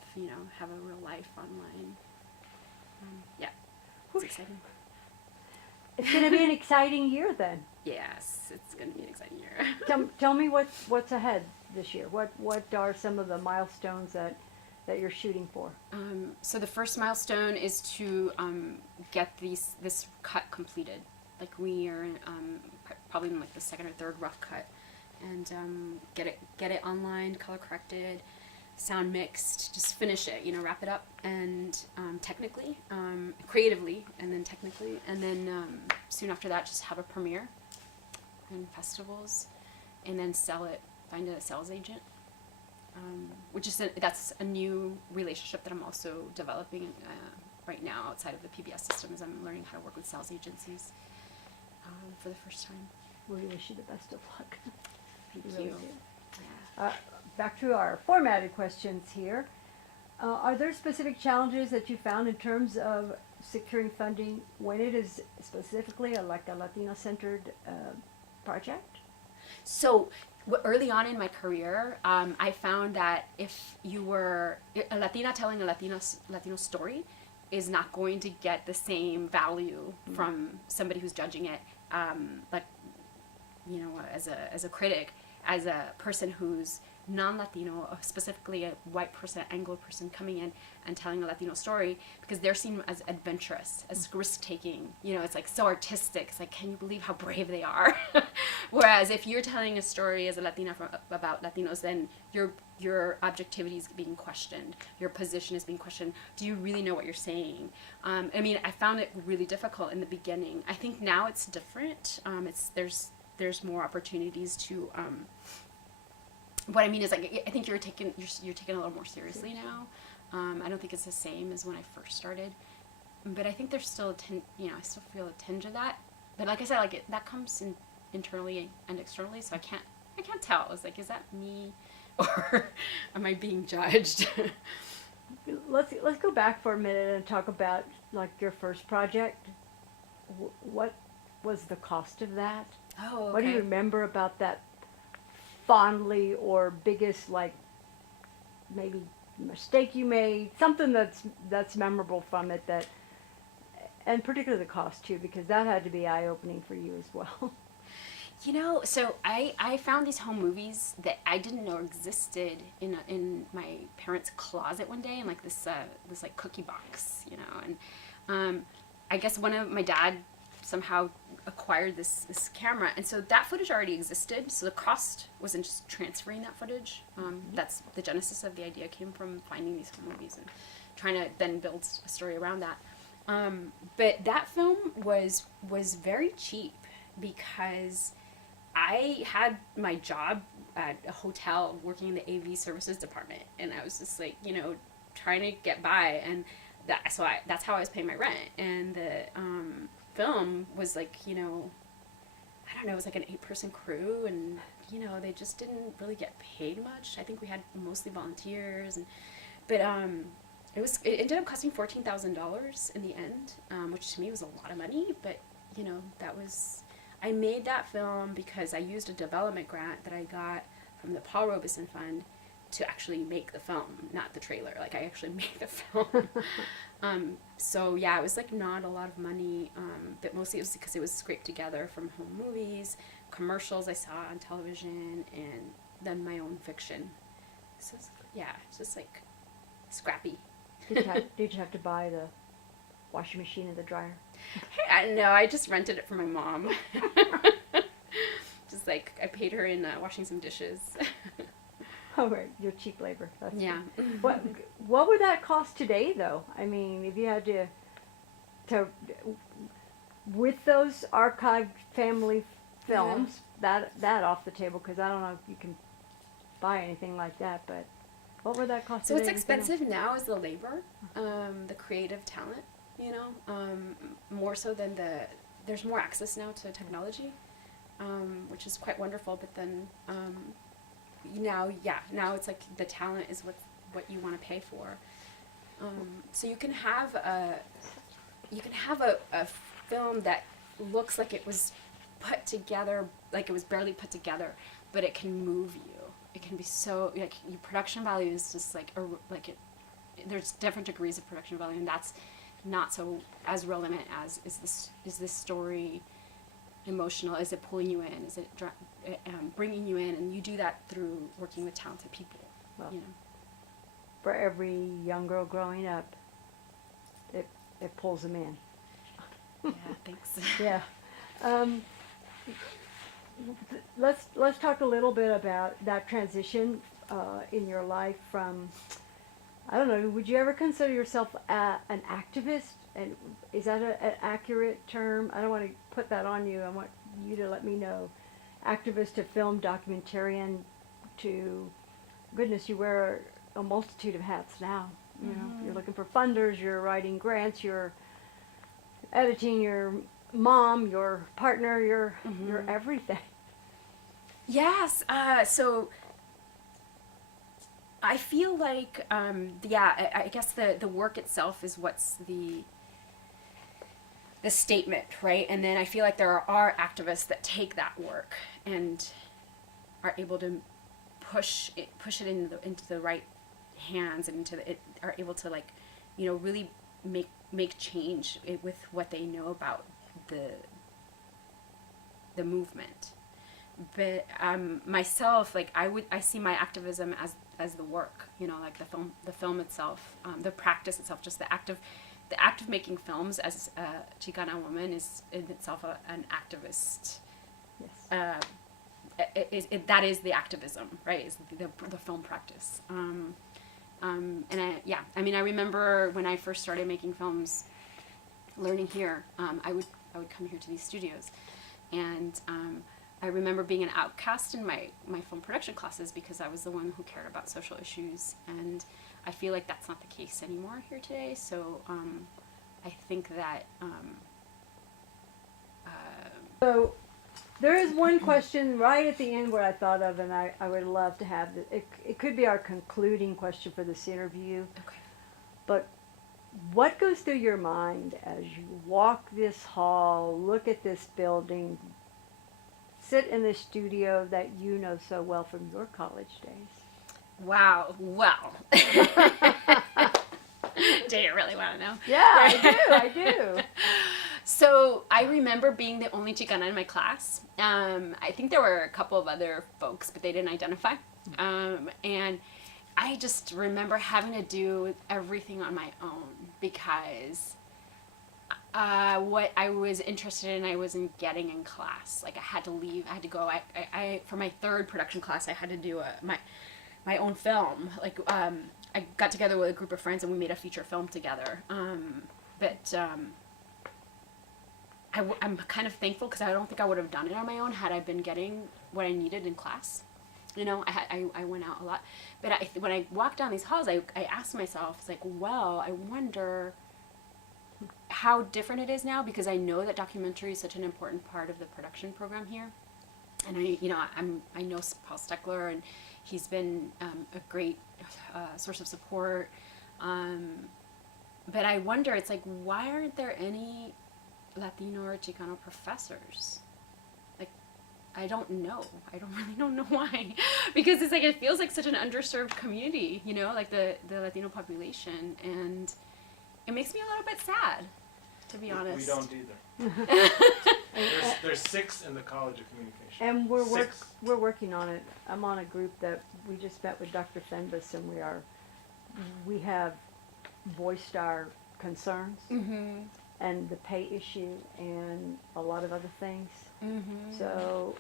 have a real life online. Yeah, it's exciting. It's going to be an exciting year then. Yes, it's going to be an exciting year. Tell me what's ahead this year. What are some of the milestones that you're shooting for? So the first milestone is to get this cut completed. Like, we are probably in like the second or third rough cut, and get it online, color corrected, sound mixed, just finish it, wrap it up, and technically, creatively, and then technically, and then soon after that, just have a premiere in festivals, and then sell it, find a sales agent, that's a new relationship that I'm also developing right now outside of the PBS system, as I'm learning how to work with sales agencies for the first time. We wish you the best of luck. Thank you. Yeah. Back to our formatted questions here. Are there specific challenges that you found in terms of securing funding when it is specifically a Latino-centered project? So early on in my career, I found that if you were a Latina telling a Latino story is not going to get the same value from somebody who's judging it, as a critic, as a person who's non-Latino, specifically a white person, Anglo person coming in and telling a Latino story, because they're seen as adventurous, as risk-taking. It's like so artistic. It's like, can you believe how brave they are? Whereas if you're telling a story as a Latina about Latinos, then your objectivity is being questioned. Your position is being questioned. Do you really know what you're saying? I found it really difficult in the beginning. I think now it's different. There's more opportunities to. What I mean is, like, I think you're taken a little more seriously now. I don't think it's the same as when I first started, but I think there's still I still feel a tinge of that. But like I said, that comes in internally and externally, so I can't tell. It's like, is that me, or am I being judged? Let's go back for a minute and talk about your first project. What was the cost of that? Oh, okay. What do you remember about that fondly, or biggest maybe mistake you made? Something that's memorable from it, and particularly the cost too, because that had to be eye-opening for you as well. So I found these home movies that I didn't know existed in my parents' closet one day, in this cookie box, and I guess my dad somehow acquired this camera, and so that footage already existed. So the cost wasn't just transferring that footage. That's the genesis of the idea, came from finding these home movies and trying to then build a story around that. But that film was very cheap because I had my job at a hotel working in the AV services department, and I was just like, trying to get by, and that's how I was paying my rent. And the film was like, I don't know, it was like an 8-person crew, and they just didn't really get paid much. I think we had mostly volunteers, but it ended up costing $14,000 in the end, which to me was a lot of money. But I made that film because I used a development grant that I got from the Paul Robeson Fund to actually make the film, not the trailer. Like, I actually made the film. So yeah, it was like not a lot of money, but mostly it was because it was scraped together from home movies, commercials I saw on television, and then my own fiction. So it's just like scrappy. Did you have to buy the washing machine and the dryer? No, I just rented it from my mom. Just like I paid her in washing some dishes. Oh, right, your cheap labor. That's yeah. What would that cost today, though? I mean, if you had to with those archived family films, that off the table, because I don't know if you can buy anything like that, but what would that cost So today? what's expensive now is the labor, the creative talent, more so than there's more access now to technology, which is quite wonderful, but then now it's like the talent is what you want to pay for. So you can have a film that looks like it was put together, like it was barely put together, but it can move you. It can be so, like, your production value is just there's different degrees of production value, and that's not so as relevant as is this story emotional? Is it pulling you in? Is it bringing you in? And you do that through working with talented people. Well, for every young girl growing up, it pulls them in. Yeah, thanks. Yeah. Let's talk a little bit about that transition in your life from, I don't know, would you ever consider yourself an activist? And is that an accurate term? I don't want to put that on you. I want you to let me know. Activist to film documentarian to, goodness, you wear a multitude of hats now. You're looking for funders, you're writing grants, you're editing, your mom, your partner, your everything. Yes. So I feel like, I guess the work itself is what's the statement, right? And then I feel like there are activists that take that work and are able to push it into the right hands, and are able to, like, really make change with what they know about the movement. But myself, like, I see my activism as the work, like the film itself, the practice itself, just the act of making films as a Chicana woman is in itself an activist. Yes. That is the activism, right? Is the film practice. And I remember when I first started making films, learning here, I would come here to these studios, and I remember being an outcast in my film production classes because I was the one who cared about social issues, and I feel like that's not the case anymore here today. So I think that so there is one question right at the end where I thought of, and I would love to have it could be our concluding question for this interview. Okay. But what goes through your mind as you walk this hall, look at this building, sit in this studio that you know so well from your college days? Wow. Well. Do you really want to know? Yeah, I do. So I remember being the only Chicana in my class. I think there were a couple of other folks, but they didn't identify. And I just remember having to do everything on my own because What I was interested in, I wasn't getting in class. Like I had to leave. I had to go. I for my third production class, I had to do my own film. Like I got together with a group of friends and we made a feature film together. But I'm kind of thankful because I don't think I would have done it on my own had I been getting what I needed in class. You know, I went out a lot. But when I walked down these halls, I asked myself, it's like, well, I wonder how different it is now, because I know that documentary is such an important part of the production program here. And I know Paul Steckler, and he's been a great source of support. But I wonder, it's like, why aren't there any Latino or Chicano professors? Like, I don't know. I don't know why. Because it's like, it feels like such an underserved community, you know, like the Latino population. And it makes me a little bit sad, to be honest. We don't either. There's 6 in the College of Communication. And Six. we're working on it. I'm on a group that we just met with Dr. Fenbus, and we have voiced our concerns Mm-hmm. and the pay issue and a lot of other things. Mm-hmm. So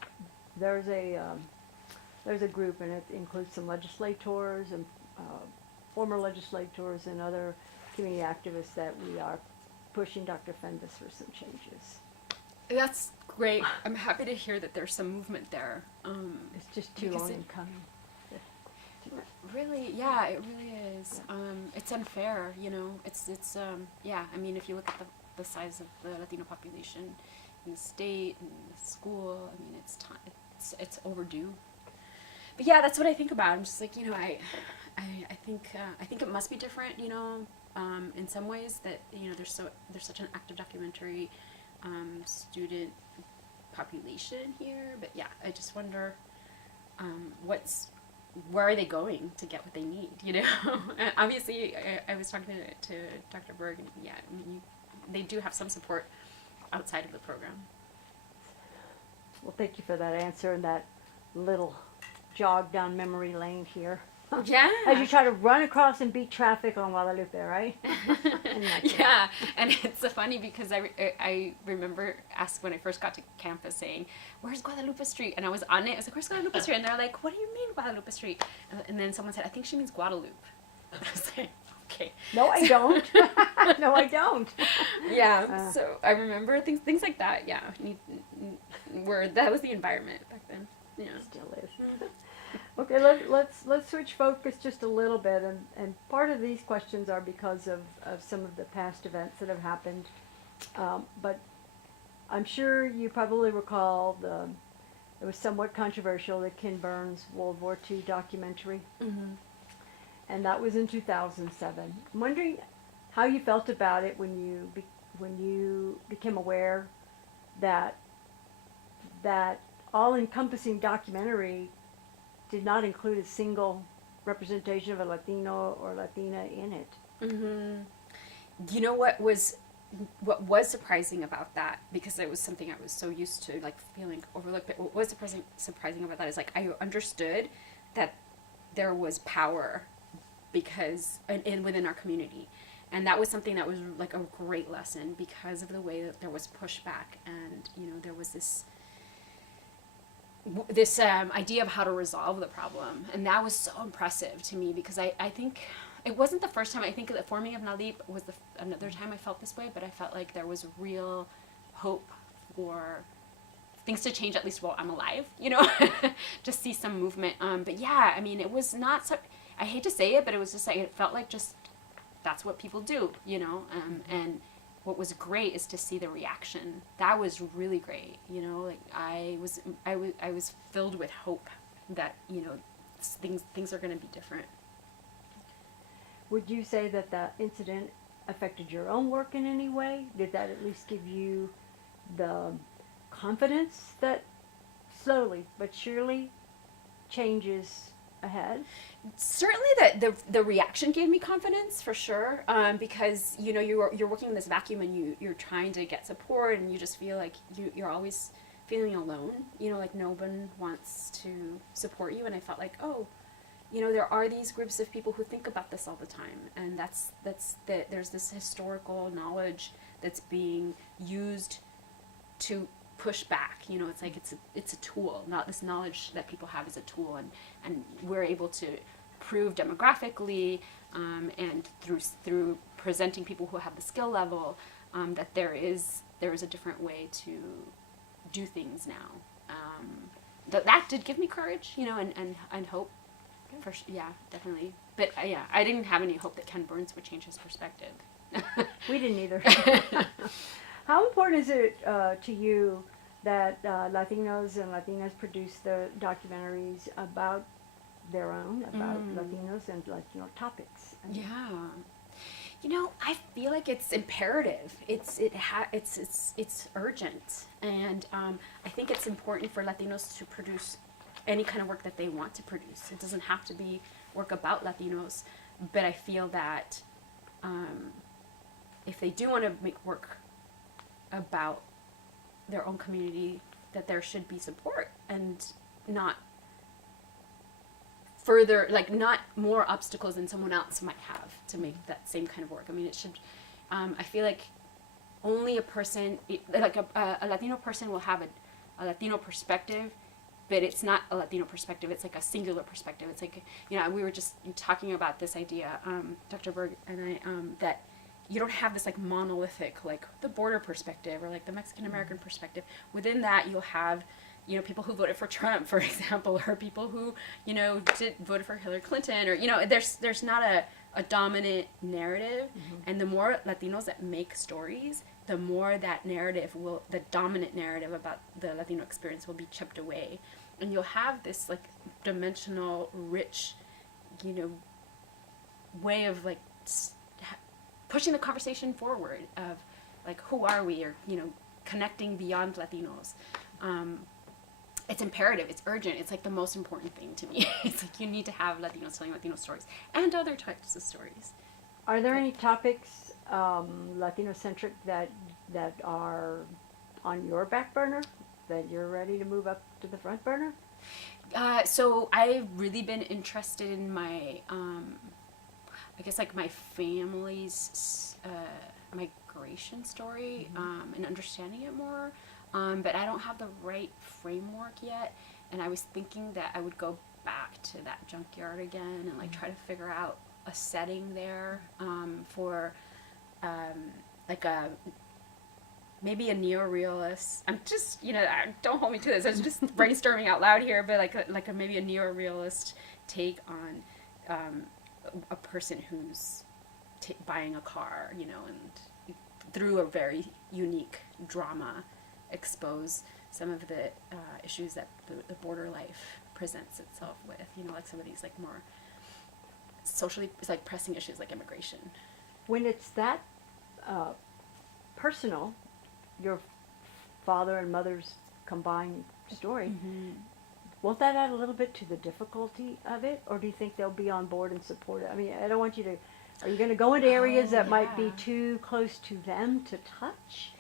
there's a group, and it includes some legislators and former legislators and other community activists that we are pushing Dr. Fenbus for some changes. That's great. I'm happy to hear that there's some movement there. It's just too Because long it- in coming. Really, yeah, it really is. It's unfair, you know. It's yeah. I mean, if you look at the size of the Latino population in the state and the school, I mean, it's time. It's overdue. But yeah, that's what I think about. I'm just like, you know, I think it must be different, you know, in some ways that, you know, there's such an active documentary student population here. But yeah, I just wonder where are they going to get what they need, you know? Obviously, I was talking to Dr. Berg, and yeah, I mean, they do have some support outside of the program. Well, thank you for that answer and that little jog down memory lane here. Yeah. As you try to run across and beat traffic on Guadalupe, right? Yeah, and it's so funny because I remember when I first got to campus saying, "Where's Guadalupe Street?" And I was on it. I was like, "Where's Guadalupe Street?" And they're like, "What do you mean Guadalupe Street?" And then someone said, "I think she means Guadalupe." I was like, "Okay." No, I don't. No, I don't. Yeah. So I remember things like that. Yeah, where that was the environment back then. Yeah. Still is. Okay, let's switch focus just a little bit, and part of these questions are because of some of the past events that have happened, but I'm sure you probably recall it was somewhat controversial, the Ken Burns World War II documentary, Mm-hmm. and that was in 2007. I'm wondering how you felt about it when you became aware that all-encompassing documentary did not include a single representation of a Latino or Latina in it. Mm-hmm. You know what was surprising about that, because it was something I was so used to, like, feeling overlooked, but what was surprising about that is, like, I understood that there was power because within our community, and that was something that was like a great lesson because of the way that there was pushback, and, you know, there was this idea of how to resolve the problem, and that was so impressive to me, because I think it wasn't the first time. I think the forming of NALIP was another time I felt this way, but I felt like there was real hope for things to change, at least while I'm alive, you know, just see some movement. But yeah, I mean, it was not so, I hate to say it, but it was just like, it felt like just, that's what people do, you know, and what was great is to see the reaction. That was really great, you know, like I was filled with hope that, you know, things are going to be different. Would you say that the incident affected your own work in any way? Did that at least give you the confidence that slowly but surely changes ahead? Certainly the reaction gave me confidence, for sure, because, you know, you're working in this vacuum, and you're trying to get support, and you just feel like you're always feeling alone, you know, like no one wants to support you. And I felt like, oh, you know, there are these groups of people who think about this all the time, and there's this historical knowledge that's being used to push back. You know, it's like it's a tool. Not this knowledge that people have is a tool, and we're able to prove demographically and through presenting people who have the skill level that there is a different way to do things now. That did give me courage, you know, and hope. Yeah, definitely. But yeah, I didn't have any hope that Ken Burns would change his perspective. We didn't either. How important is it to you that Latinos and Latinas produce the documentaries about their own, about Latinos and Latino topics? Yeah. You know, I feel like it's imperative. It's urgent, and I think it's important for Latinos to produce any kind of work that they want to produce. It doesn't have to be work about Latinos, but I feel that if they do want to make work about their own community, that there should be support and not further, like, not more obstacles than someone else might have to make that same kind of work. I mean, it should, I feel like only a person, like a Latino person will have a Latino perspective, but it's not a Latino perspective, it's like a singular perspective. It's like, you know, we were just talking about this idea, Dr. Berg and I, that you don't have this like monolithic, like the border perspective or like the Mexican American perspective. Within that, you'll have, you know, people who voted for Trump, for example, or people who, you know, voted for Hillary Clinton, or, you know, there's not a dominant narrative, and the more Latinos that make stories, the more that narrative the dominant narrative about the Latino experience will be chipped away, and you'll have this like dimensional, rich, you know, way of like pushing the conversation forward of like, who are we, or, you know, connecting beyond Latinos. It's imperative, it's urgent, it's like the most important thing to me. It's like you need to have Latinos telling Latino stories and other types of stories. Are there any topics, Latino-centric, that are on your back burner, that you're ready to move up to the front burner? So I've really been interested in my, I guess like my family's migration story, and understanding it more. But I don't have the right framework yet, and I was thinking that I would go back to that junkyard again and like try to figure out a setting there for like maybe a neorealist. I'm just, you know, don't hold me to this. I was just brainstorming out loud here, but like maybe a neorealist take on a person who's buying a car, you know, and through a very unique drama expose some of the issues that the border life presents itself with, you know, like some of these like more socially like pressing issues like immigration. When it's that personal, your father and mother's combined story, won't that add a little bit to the difficulty of it, or do you think they'll be on board and support it? I mean, I don't want you to, are you going to go into areas that might be too close to them to touch?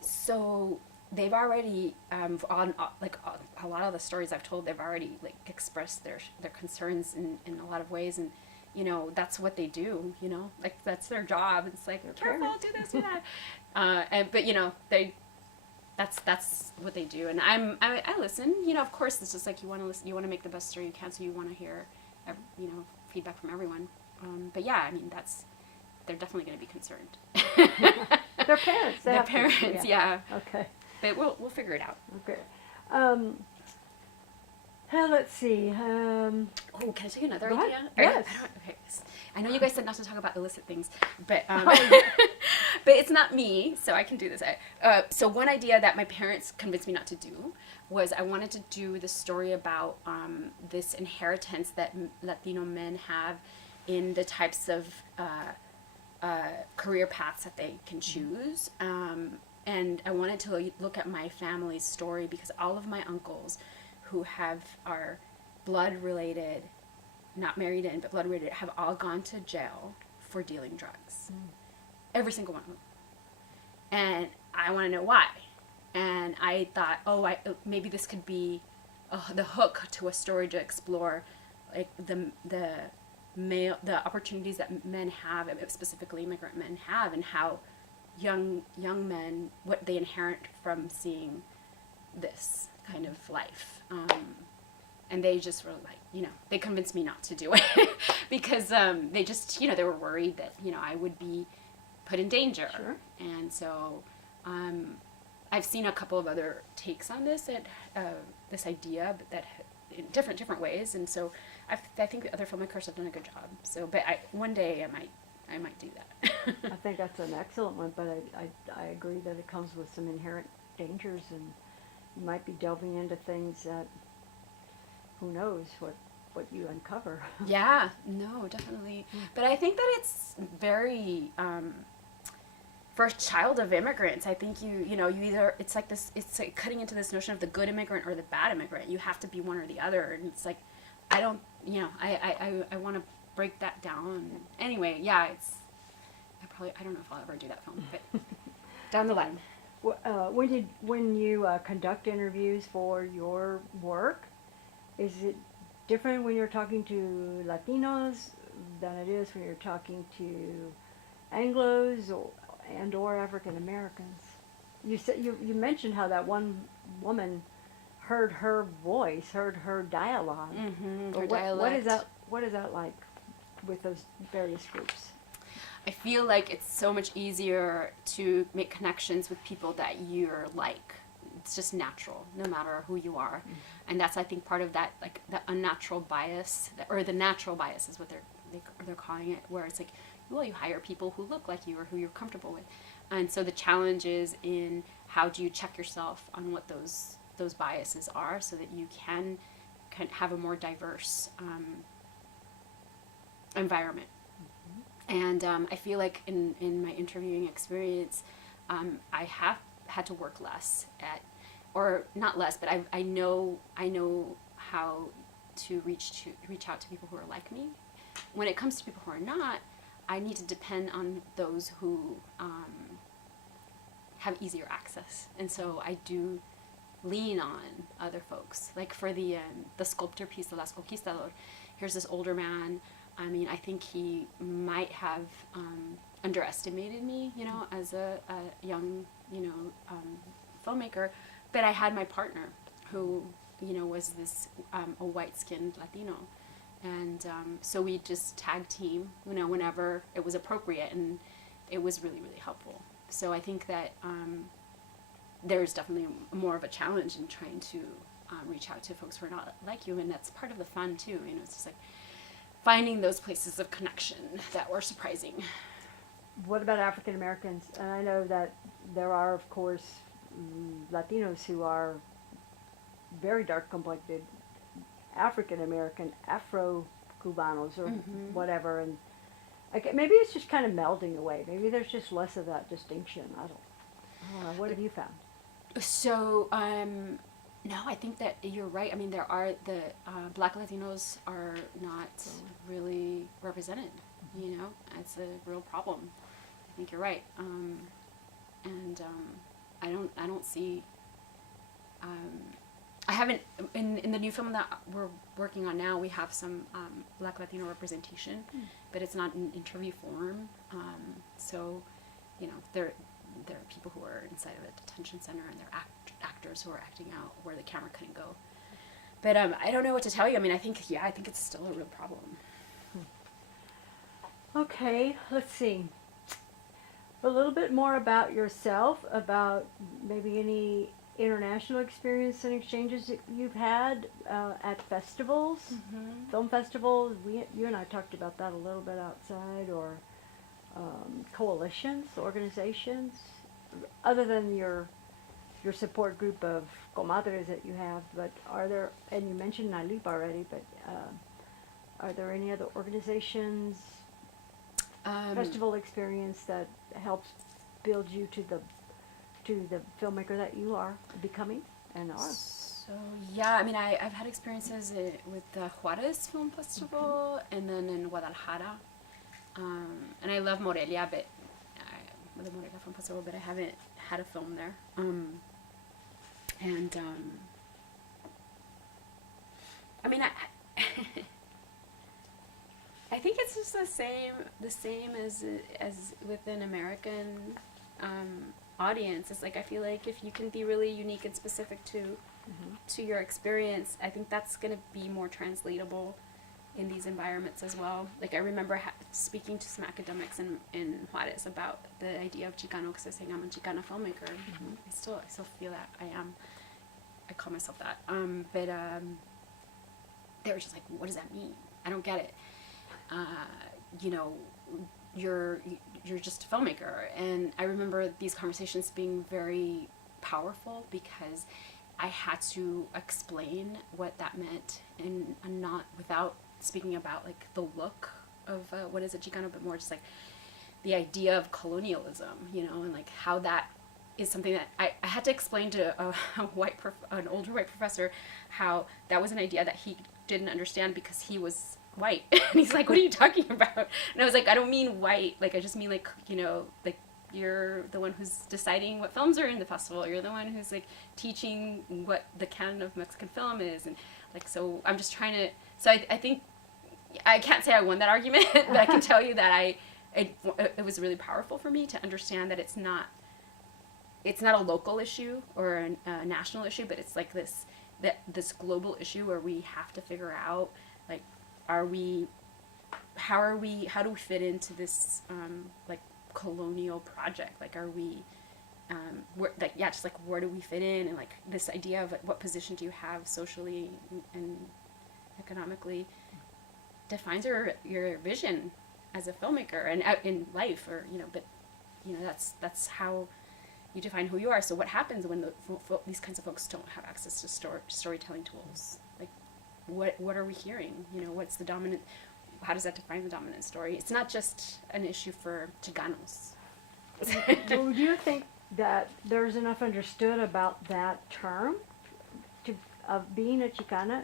So they've already on like a lot of the stories I've told, they've already like expressed their concerns in a lot of ways, and you know, that's what they do, you know, like that's their job. It's like, careful, do this, do that. But you know, that's what they do, and I listen, you know, of course. It's just like you want to listen, you want to make the best story you can, so you want to hear, you know, feedback from everyone. But yeah, I mean, they're definitely going to be concerned. They're parents. They're parents, yeah. Okay. But we'll figure it out. Okay. Let's see. Oh, can I tell you another Go idea? ahead. Yes. Okay. I know you guys said not to talk about illicit things, but but it's not me, so I can do this. So one idea that my parents convinced me not to do was I wanted to do the story about this inheritance that Latino men have in the types of career paths that they can choose. And I wanted to look at my family's story because all of my uncles who are blood related, not married in, but blood related, have all gone to jail for dealing drugs. Every single one of them. And I want to know why. And I thought, maybe this could be the hook to a story to explore like the opportunities that men have, specifically immigrant men have, and how young men what they inherit from seeing this kind of life. And they just were like, they convinced me not to do it because they just, they were worried that, I would be put in danger. Sure. And so I've seen a couple of other takes on this, this idea, but that in different ways. And so I think the other filmmakers have done a good job. So, but one day I might do that. I think that's an excellent one, but I agree that it comes with some inherent dangers, and you might be delving into things that, who knows what you uncover. Yeah, no, definitely. But I think that it's very, for a child of immigrants, I think you either, it's like like cutting into this notion of the good immigrant or the bad immigrant. You have to be one or the other. And it's like, I don't, I want to break that down. Anyway, yeah, I don't know if I'll ever do that film, but down the line. When you conduct interviews for your work, is it different when you're talking to Latinos than it is when you're talking to Anglos or African Americans? You said you mentioned how that one woman heard her voice, heard her dialogue. Mm-hmm, But her dialect. What is that like with those various groups? I feel like it's so much easier to make connections with people that you're like. It's just natural, no matter who you are. Mm-hmm. And that's, I think, part of that, like, the unnatural bias, or the natural bias is what they're calling it, where it's like, well, you hire people who look like you or who you're comfortable with. And so the challenge is in how do you check yourself on what those biases are so that you can have a more diverse environment. And I feel like in my interviewing experience, I have had to work less at, or not less, but I know how to reach out to people who are like me. When it comes to people who are not, I need to depend on those who have easier access. And so I do lean on other folks. Like for the sculptor piece, The Last Conquistador, here's this older man. I mean, I think he might have underestimated me, as a young, filmmaker. But I had my partner who, was this a white-skinned Latino. And so we just tag team, whenever it was appropriate. And it was really, really helpful. So I think that there's definitely more of a challenge in trying to reach out to folks who are not like you. And that's part of the fun, too. It's just like finding those places of connection that were surprising. What about African Americans? And I know that there are, of course, Latinos who are very dark complected, African American, Afro-Cubanos, or whatever, and maybe it's just kind of melding away. Maybe there's just less of that distinction. I don't know. What have you found? So, no, I think that you're right. I mean, there are the Black Latinos are not really represented. It's a real problem. I think you're right. And I don't see. I haven't in the new film that we're working on now. We have some Black Latino representation, but it's not in interview form. So, there are people who are inside of a detention center, and they're actors who are acting out where the camera couldn't go. But I don't know what to tell you. I mean, I think it's still a real problem. Okay, let's see. A little bit more about yourself, about maybe any international experience and exchanges that you've had at festivals, film festivals. You and I talked about that a little bit outside, or coalitions, organizations, other than your support group of comadres that you have. But are there, and you mentioned NALIP already, but are there any other organizations, festival experience that helps build you to the filmmaker that you are becoming and are? So yeah, I mean, I've had experiences with the Juarez Film Festival, and then in Guadalajara, and I love Morelia, but the Morelia Film Festival, but I haven't had a film there. I mean, I think it's just the same as within American audience. It's like, I feel like if you can be really unique and specific to your experience, I think that's going to be more translatable in these environments as well. Like, I remember speaking to some academics in Juarez about the idea of Chicano, because I was saying I'm a Chicana filmmaker. I still feel that I call myself that. But they were just like, what does that mean? I don't get it. You know, you're just a filmmaker. And I remember these conversations being very powerful, because I had to explain what that meant, and not without speaking about like the look of what is a Chicano, but more just like the idea of colonialism, you know, and like how that is something that I had to explain to an older white professor, how that was an idea that he didn't understand because he was white. And he's like, what are you talking about? And I was like, I don't mean white, like I just mean like, you know, like you're the one who's deciding what films are in the festival, you're the one who's like teaching what the canon of Mexican film is, and like, so I'm just trying to, so I think I can't say I won that argument, but I can tell you that it was really powerful for me to understand that it's not a local issue or a national issue, but it's like this global issue where we have to figure out, like, how do we fit into this like colonial project? Like, are we just like, where do we fit in? And like this idea of like, what position do you have socially and economically defines your vision as a filmmaker and in life, or, you know, but, you know, that's how you define who you are. So what happens when these kinds of folks don't have access to storytelling tools? Like, what are we hearing? You know, what's the dominant? How does that define the dominant story? It's not just an issue for Chicanos. Do you think that there's enough understood about that term of being a Chicana,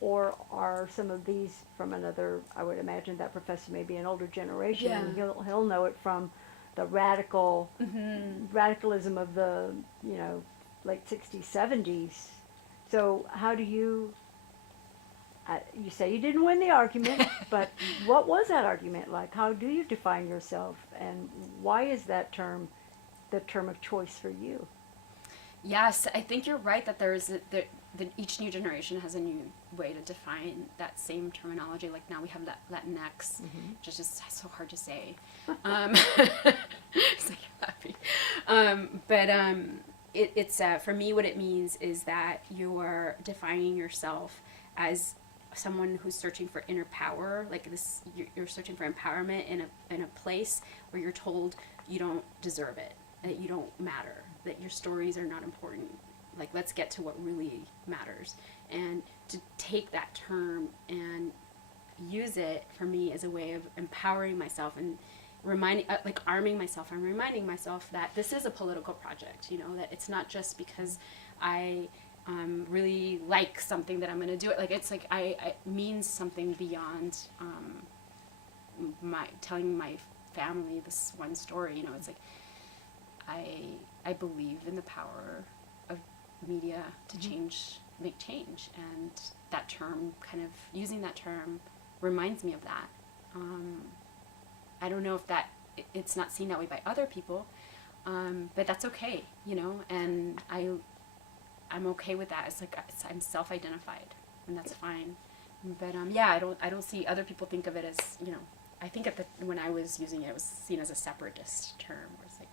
or are some of these from another? I would imagine that professor may be an older generation, and he'll know it from the radicalism of the, you know, late 60s, 70s. So how do you say you didn't win the argument, but what was that argument like? How do you define yourself, and why is that term the term of choice for you? Yes, I think you're right that each new generation has a new way to define that same terminology. Like, now we have that Latinx, which is just so hard to say. It's like happy. It's for me, what it means is that you're defining yourself as someone who's searching for inner power. Like this, you're searching for empowerment in a place where you're told you don't deserve it, that you don't matter, that your stories are not important. Like, let's get to what really matters. And to take that term and use it, for me, as a way of empowering myself and arming myself and reminding myself that this is a political project, you know, that it's not just because I really like something that I'm going to do it. Like, it's like, it means something beyond telling my family this one story, you know. It's like, I believe in the power of media to make change, and that term, kind of using that term, reminds me of that. I don't know if it's not seen that way by other people, but that's okay, you know, and I'm okay with that. It's like, I'm self-identified, and that's fine. But I don't see other people think of it as, you know, I think when I was using it, it was seen as a separatist term, where it's like,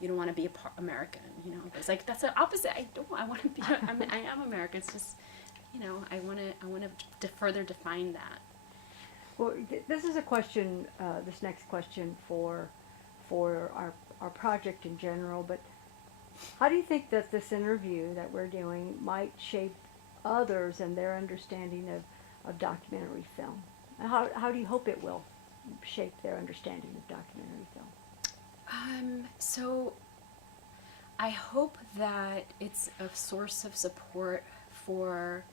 you don't want to be American, you know. But it's like, that's the opposite. I want to be. I am American. It's just, you know, I want to further define that. Well, this is a question. This next question for our project in general. But how do you think that this interview that we're doing might shape others and their understanding of documentary film? How do you hope it will shape their understanding of documentary film? So I hope that it's a source of support for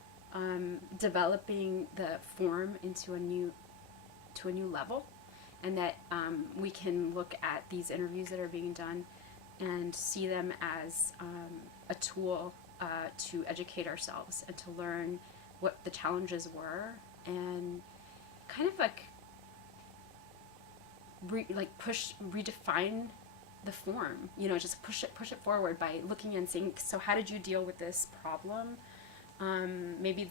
developing the form into a new level, and that we can look at these interviews that are being done and see them as a tool to educate ourselves and to learn what the challenges were, and kind of like redefine the form, you know, just push it forward by looking and saying, so how did you deal with this problem? Maybe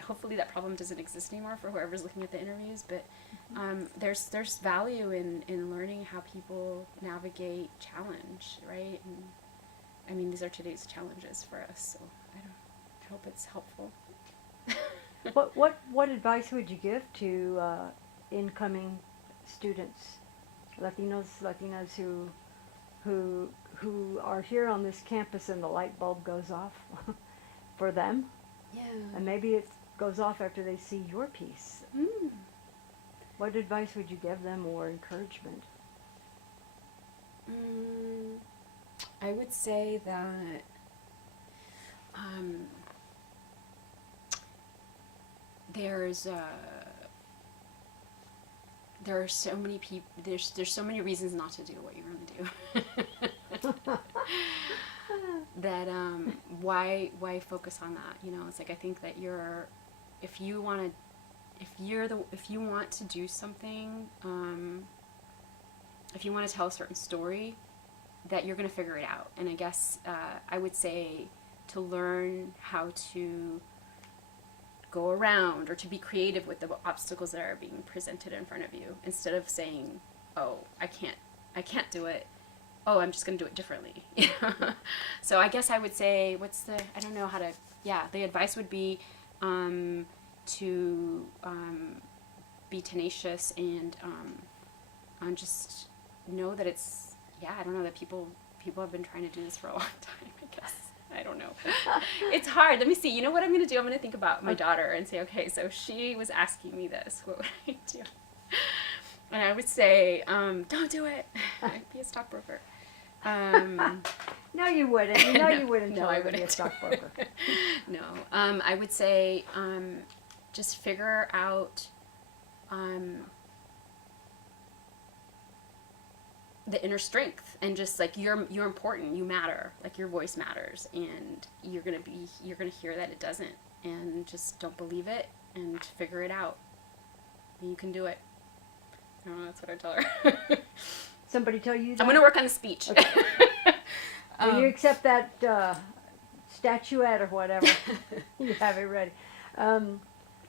hopefully that problem doesn't exist anymore for whoever's looking at the interviews, but there's value in learning how people navigate challenge, right? And I mean, these are today's challenges for us, so I hope it's helpful. What advice would you give to incoming students, Latinas who are here on this campus and the light bulb goes off for them? Yeah. And maybe it goes off after they see your piece. Mm. What advice would you give them, or encouragement? I would say that there are so many people. There's so many reasons not to do what you want to do. That why focus on that? You know, it's like, I think that if you want to do something, if you want to tell a certain story, that you're going to figure it out. And I guess I would say to learn how to go around, or to be creative with the obstacles that are being presented in front of you, instead of saying, oh, I can't do it. Oh, I'm just going to do it differently. So I guess I would say, the advice would be to be tenacious and just know that that people have been trying to do this for a long time, I guess. I don't know. It's hard. Let me see. You know what I'm going to do? I'm going to think about my daughter and say, okay, so she was asking me this. What would I do? And I would say, don't do it. Be a stockbroker. No, you wouldn't. You wouldn't No, tell I her to be a wouldn't. stockbroker. No. I would say just figure out the inner strength, and just like you're important, you matter, like your voice matters, and you're gonna hear that it doesn't, and just don't believe it and figure it out. You can do it. That's what I tell her. Somebody tell you that? I'm gonna work on the speech. Okay. When you accept that statuette or whatever, you have it ready. Are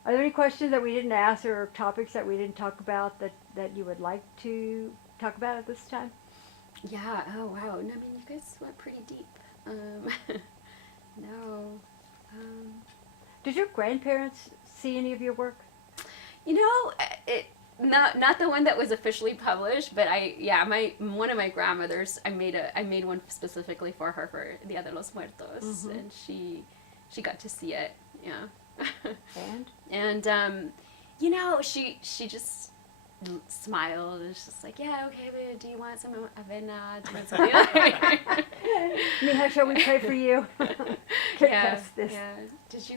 there any questions that we didn't ask, or topics that we didn't talk about that you would like to talk about at this time? Yeah. Oh, wow. No, I mean, you guys went pretty deep. No. Did your grandparents see any of your work? You know, not the one that was officially published, but one of my grandmothers, I made one specifically for her for Dia de los Muertos, and she got to see it. Yeah. And you know, she just smiled. It's just like, yeah, okay, babe, do you want some avena? Do you want something like Mija, shall we pray for you? Yeah.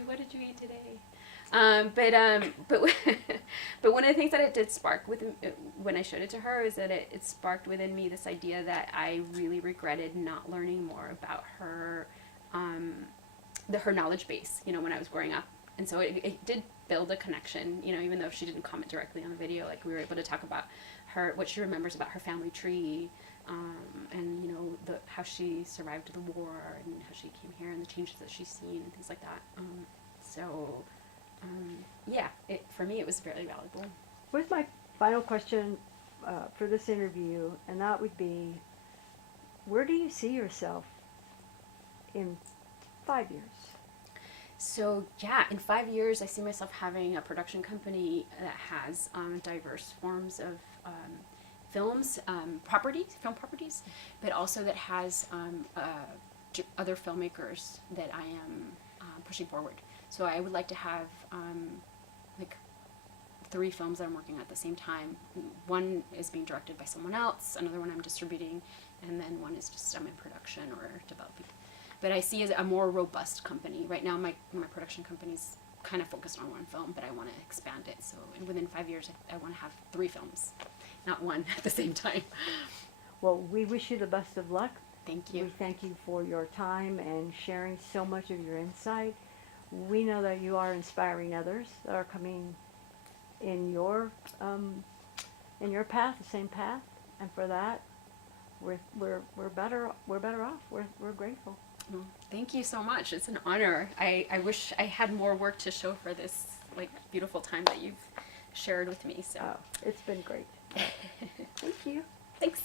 What did you eat today? But one of the things that it did spark when I showed it to her is that it sparked within me this idea that I really regretted not learning more about her, her knowledge base, you know, when I was growing up. And so it did build a connection, you know, even though she didn't comment directly on the video. Like, we were able to talk about what she remembers about her family tree, and, you know, how she survived the war, and how she came here, and the changes that she's seen, and things like that. For me, it was very valuable. Where's my final question for this interview, and that would be, where do you see yourself in 5 years? So, in 5 years, I see myself having a production company that has diverse forms of film properties, but also that has other filmmakers that I am pushing forward. So I would like to have 3 films that I'm working on at the same time. One is being directed by someone else, another one I'm distributing, and then one is just I'm in production or developing. But I see as a more robust company. Right now, my production company's kind of focused on one film, but I want to expand it. So within 5 years, I want to have 3 films, not one at the same time. Well, we wish you the best of luck. Thank you. We thank you for your time and sharing so much of your insight. We know that you are inspiring others that are coming in your path, the same path, and for that, we're better off. We're grateful. Well, thank you so much. It's an honor. I wish I had more work to show for this like beautiful time that you've shared with me. So Oh, it's been great. Thank you. thanks.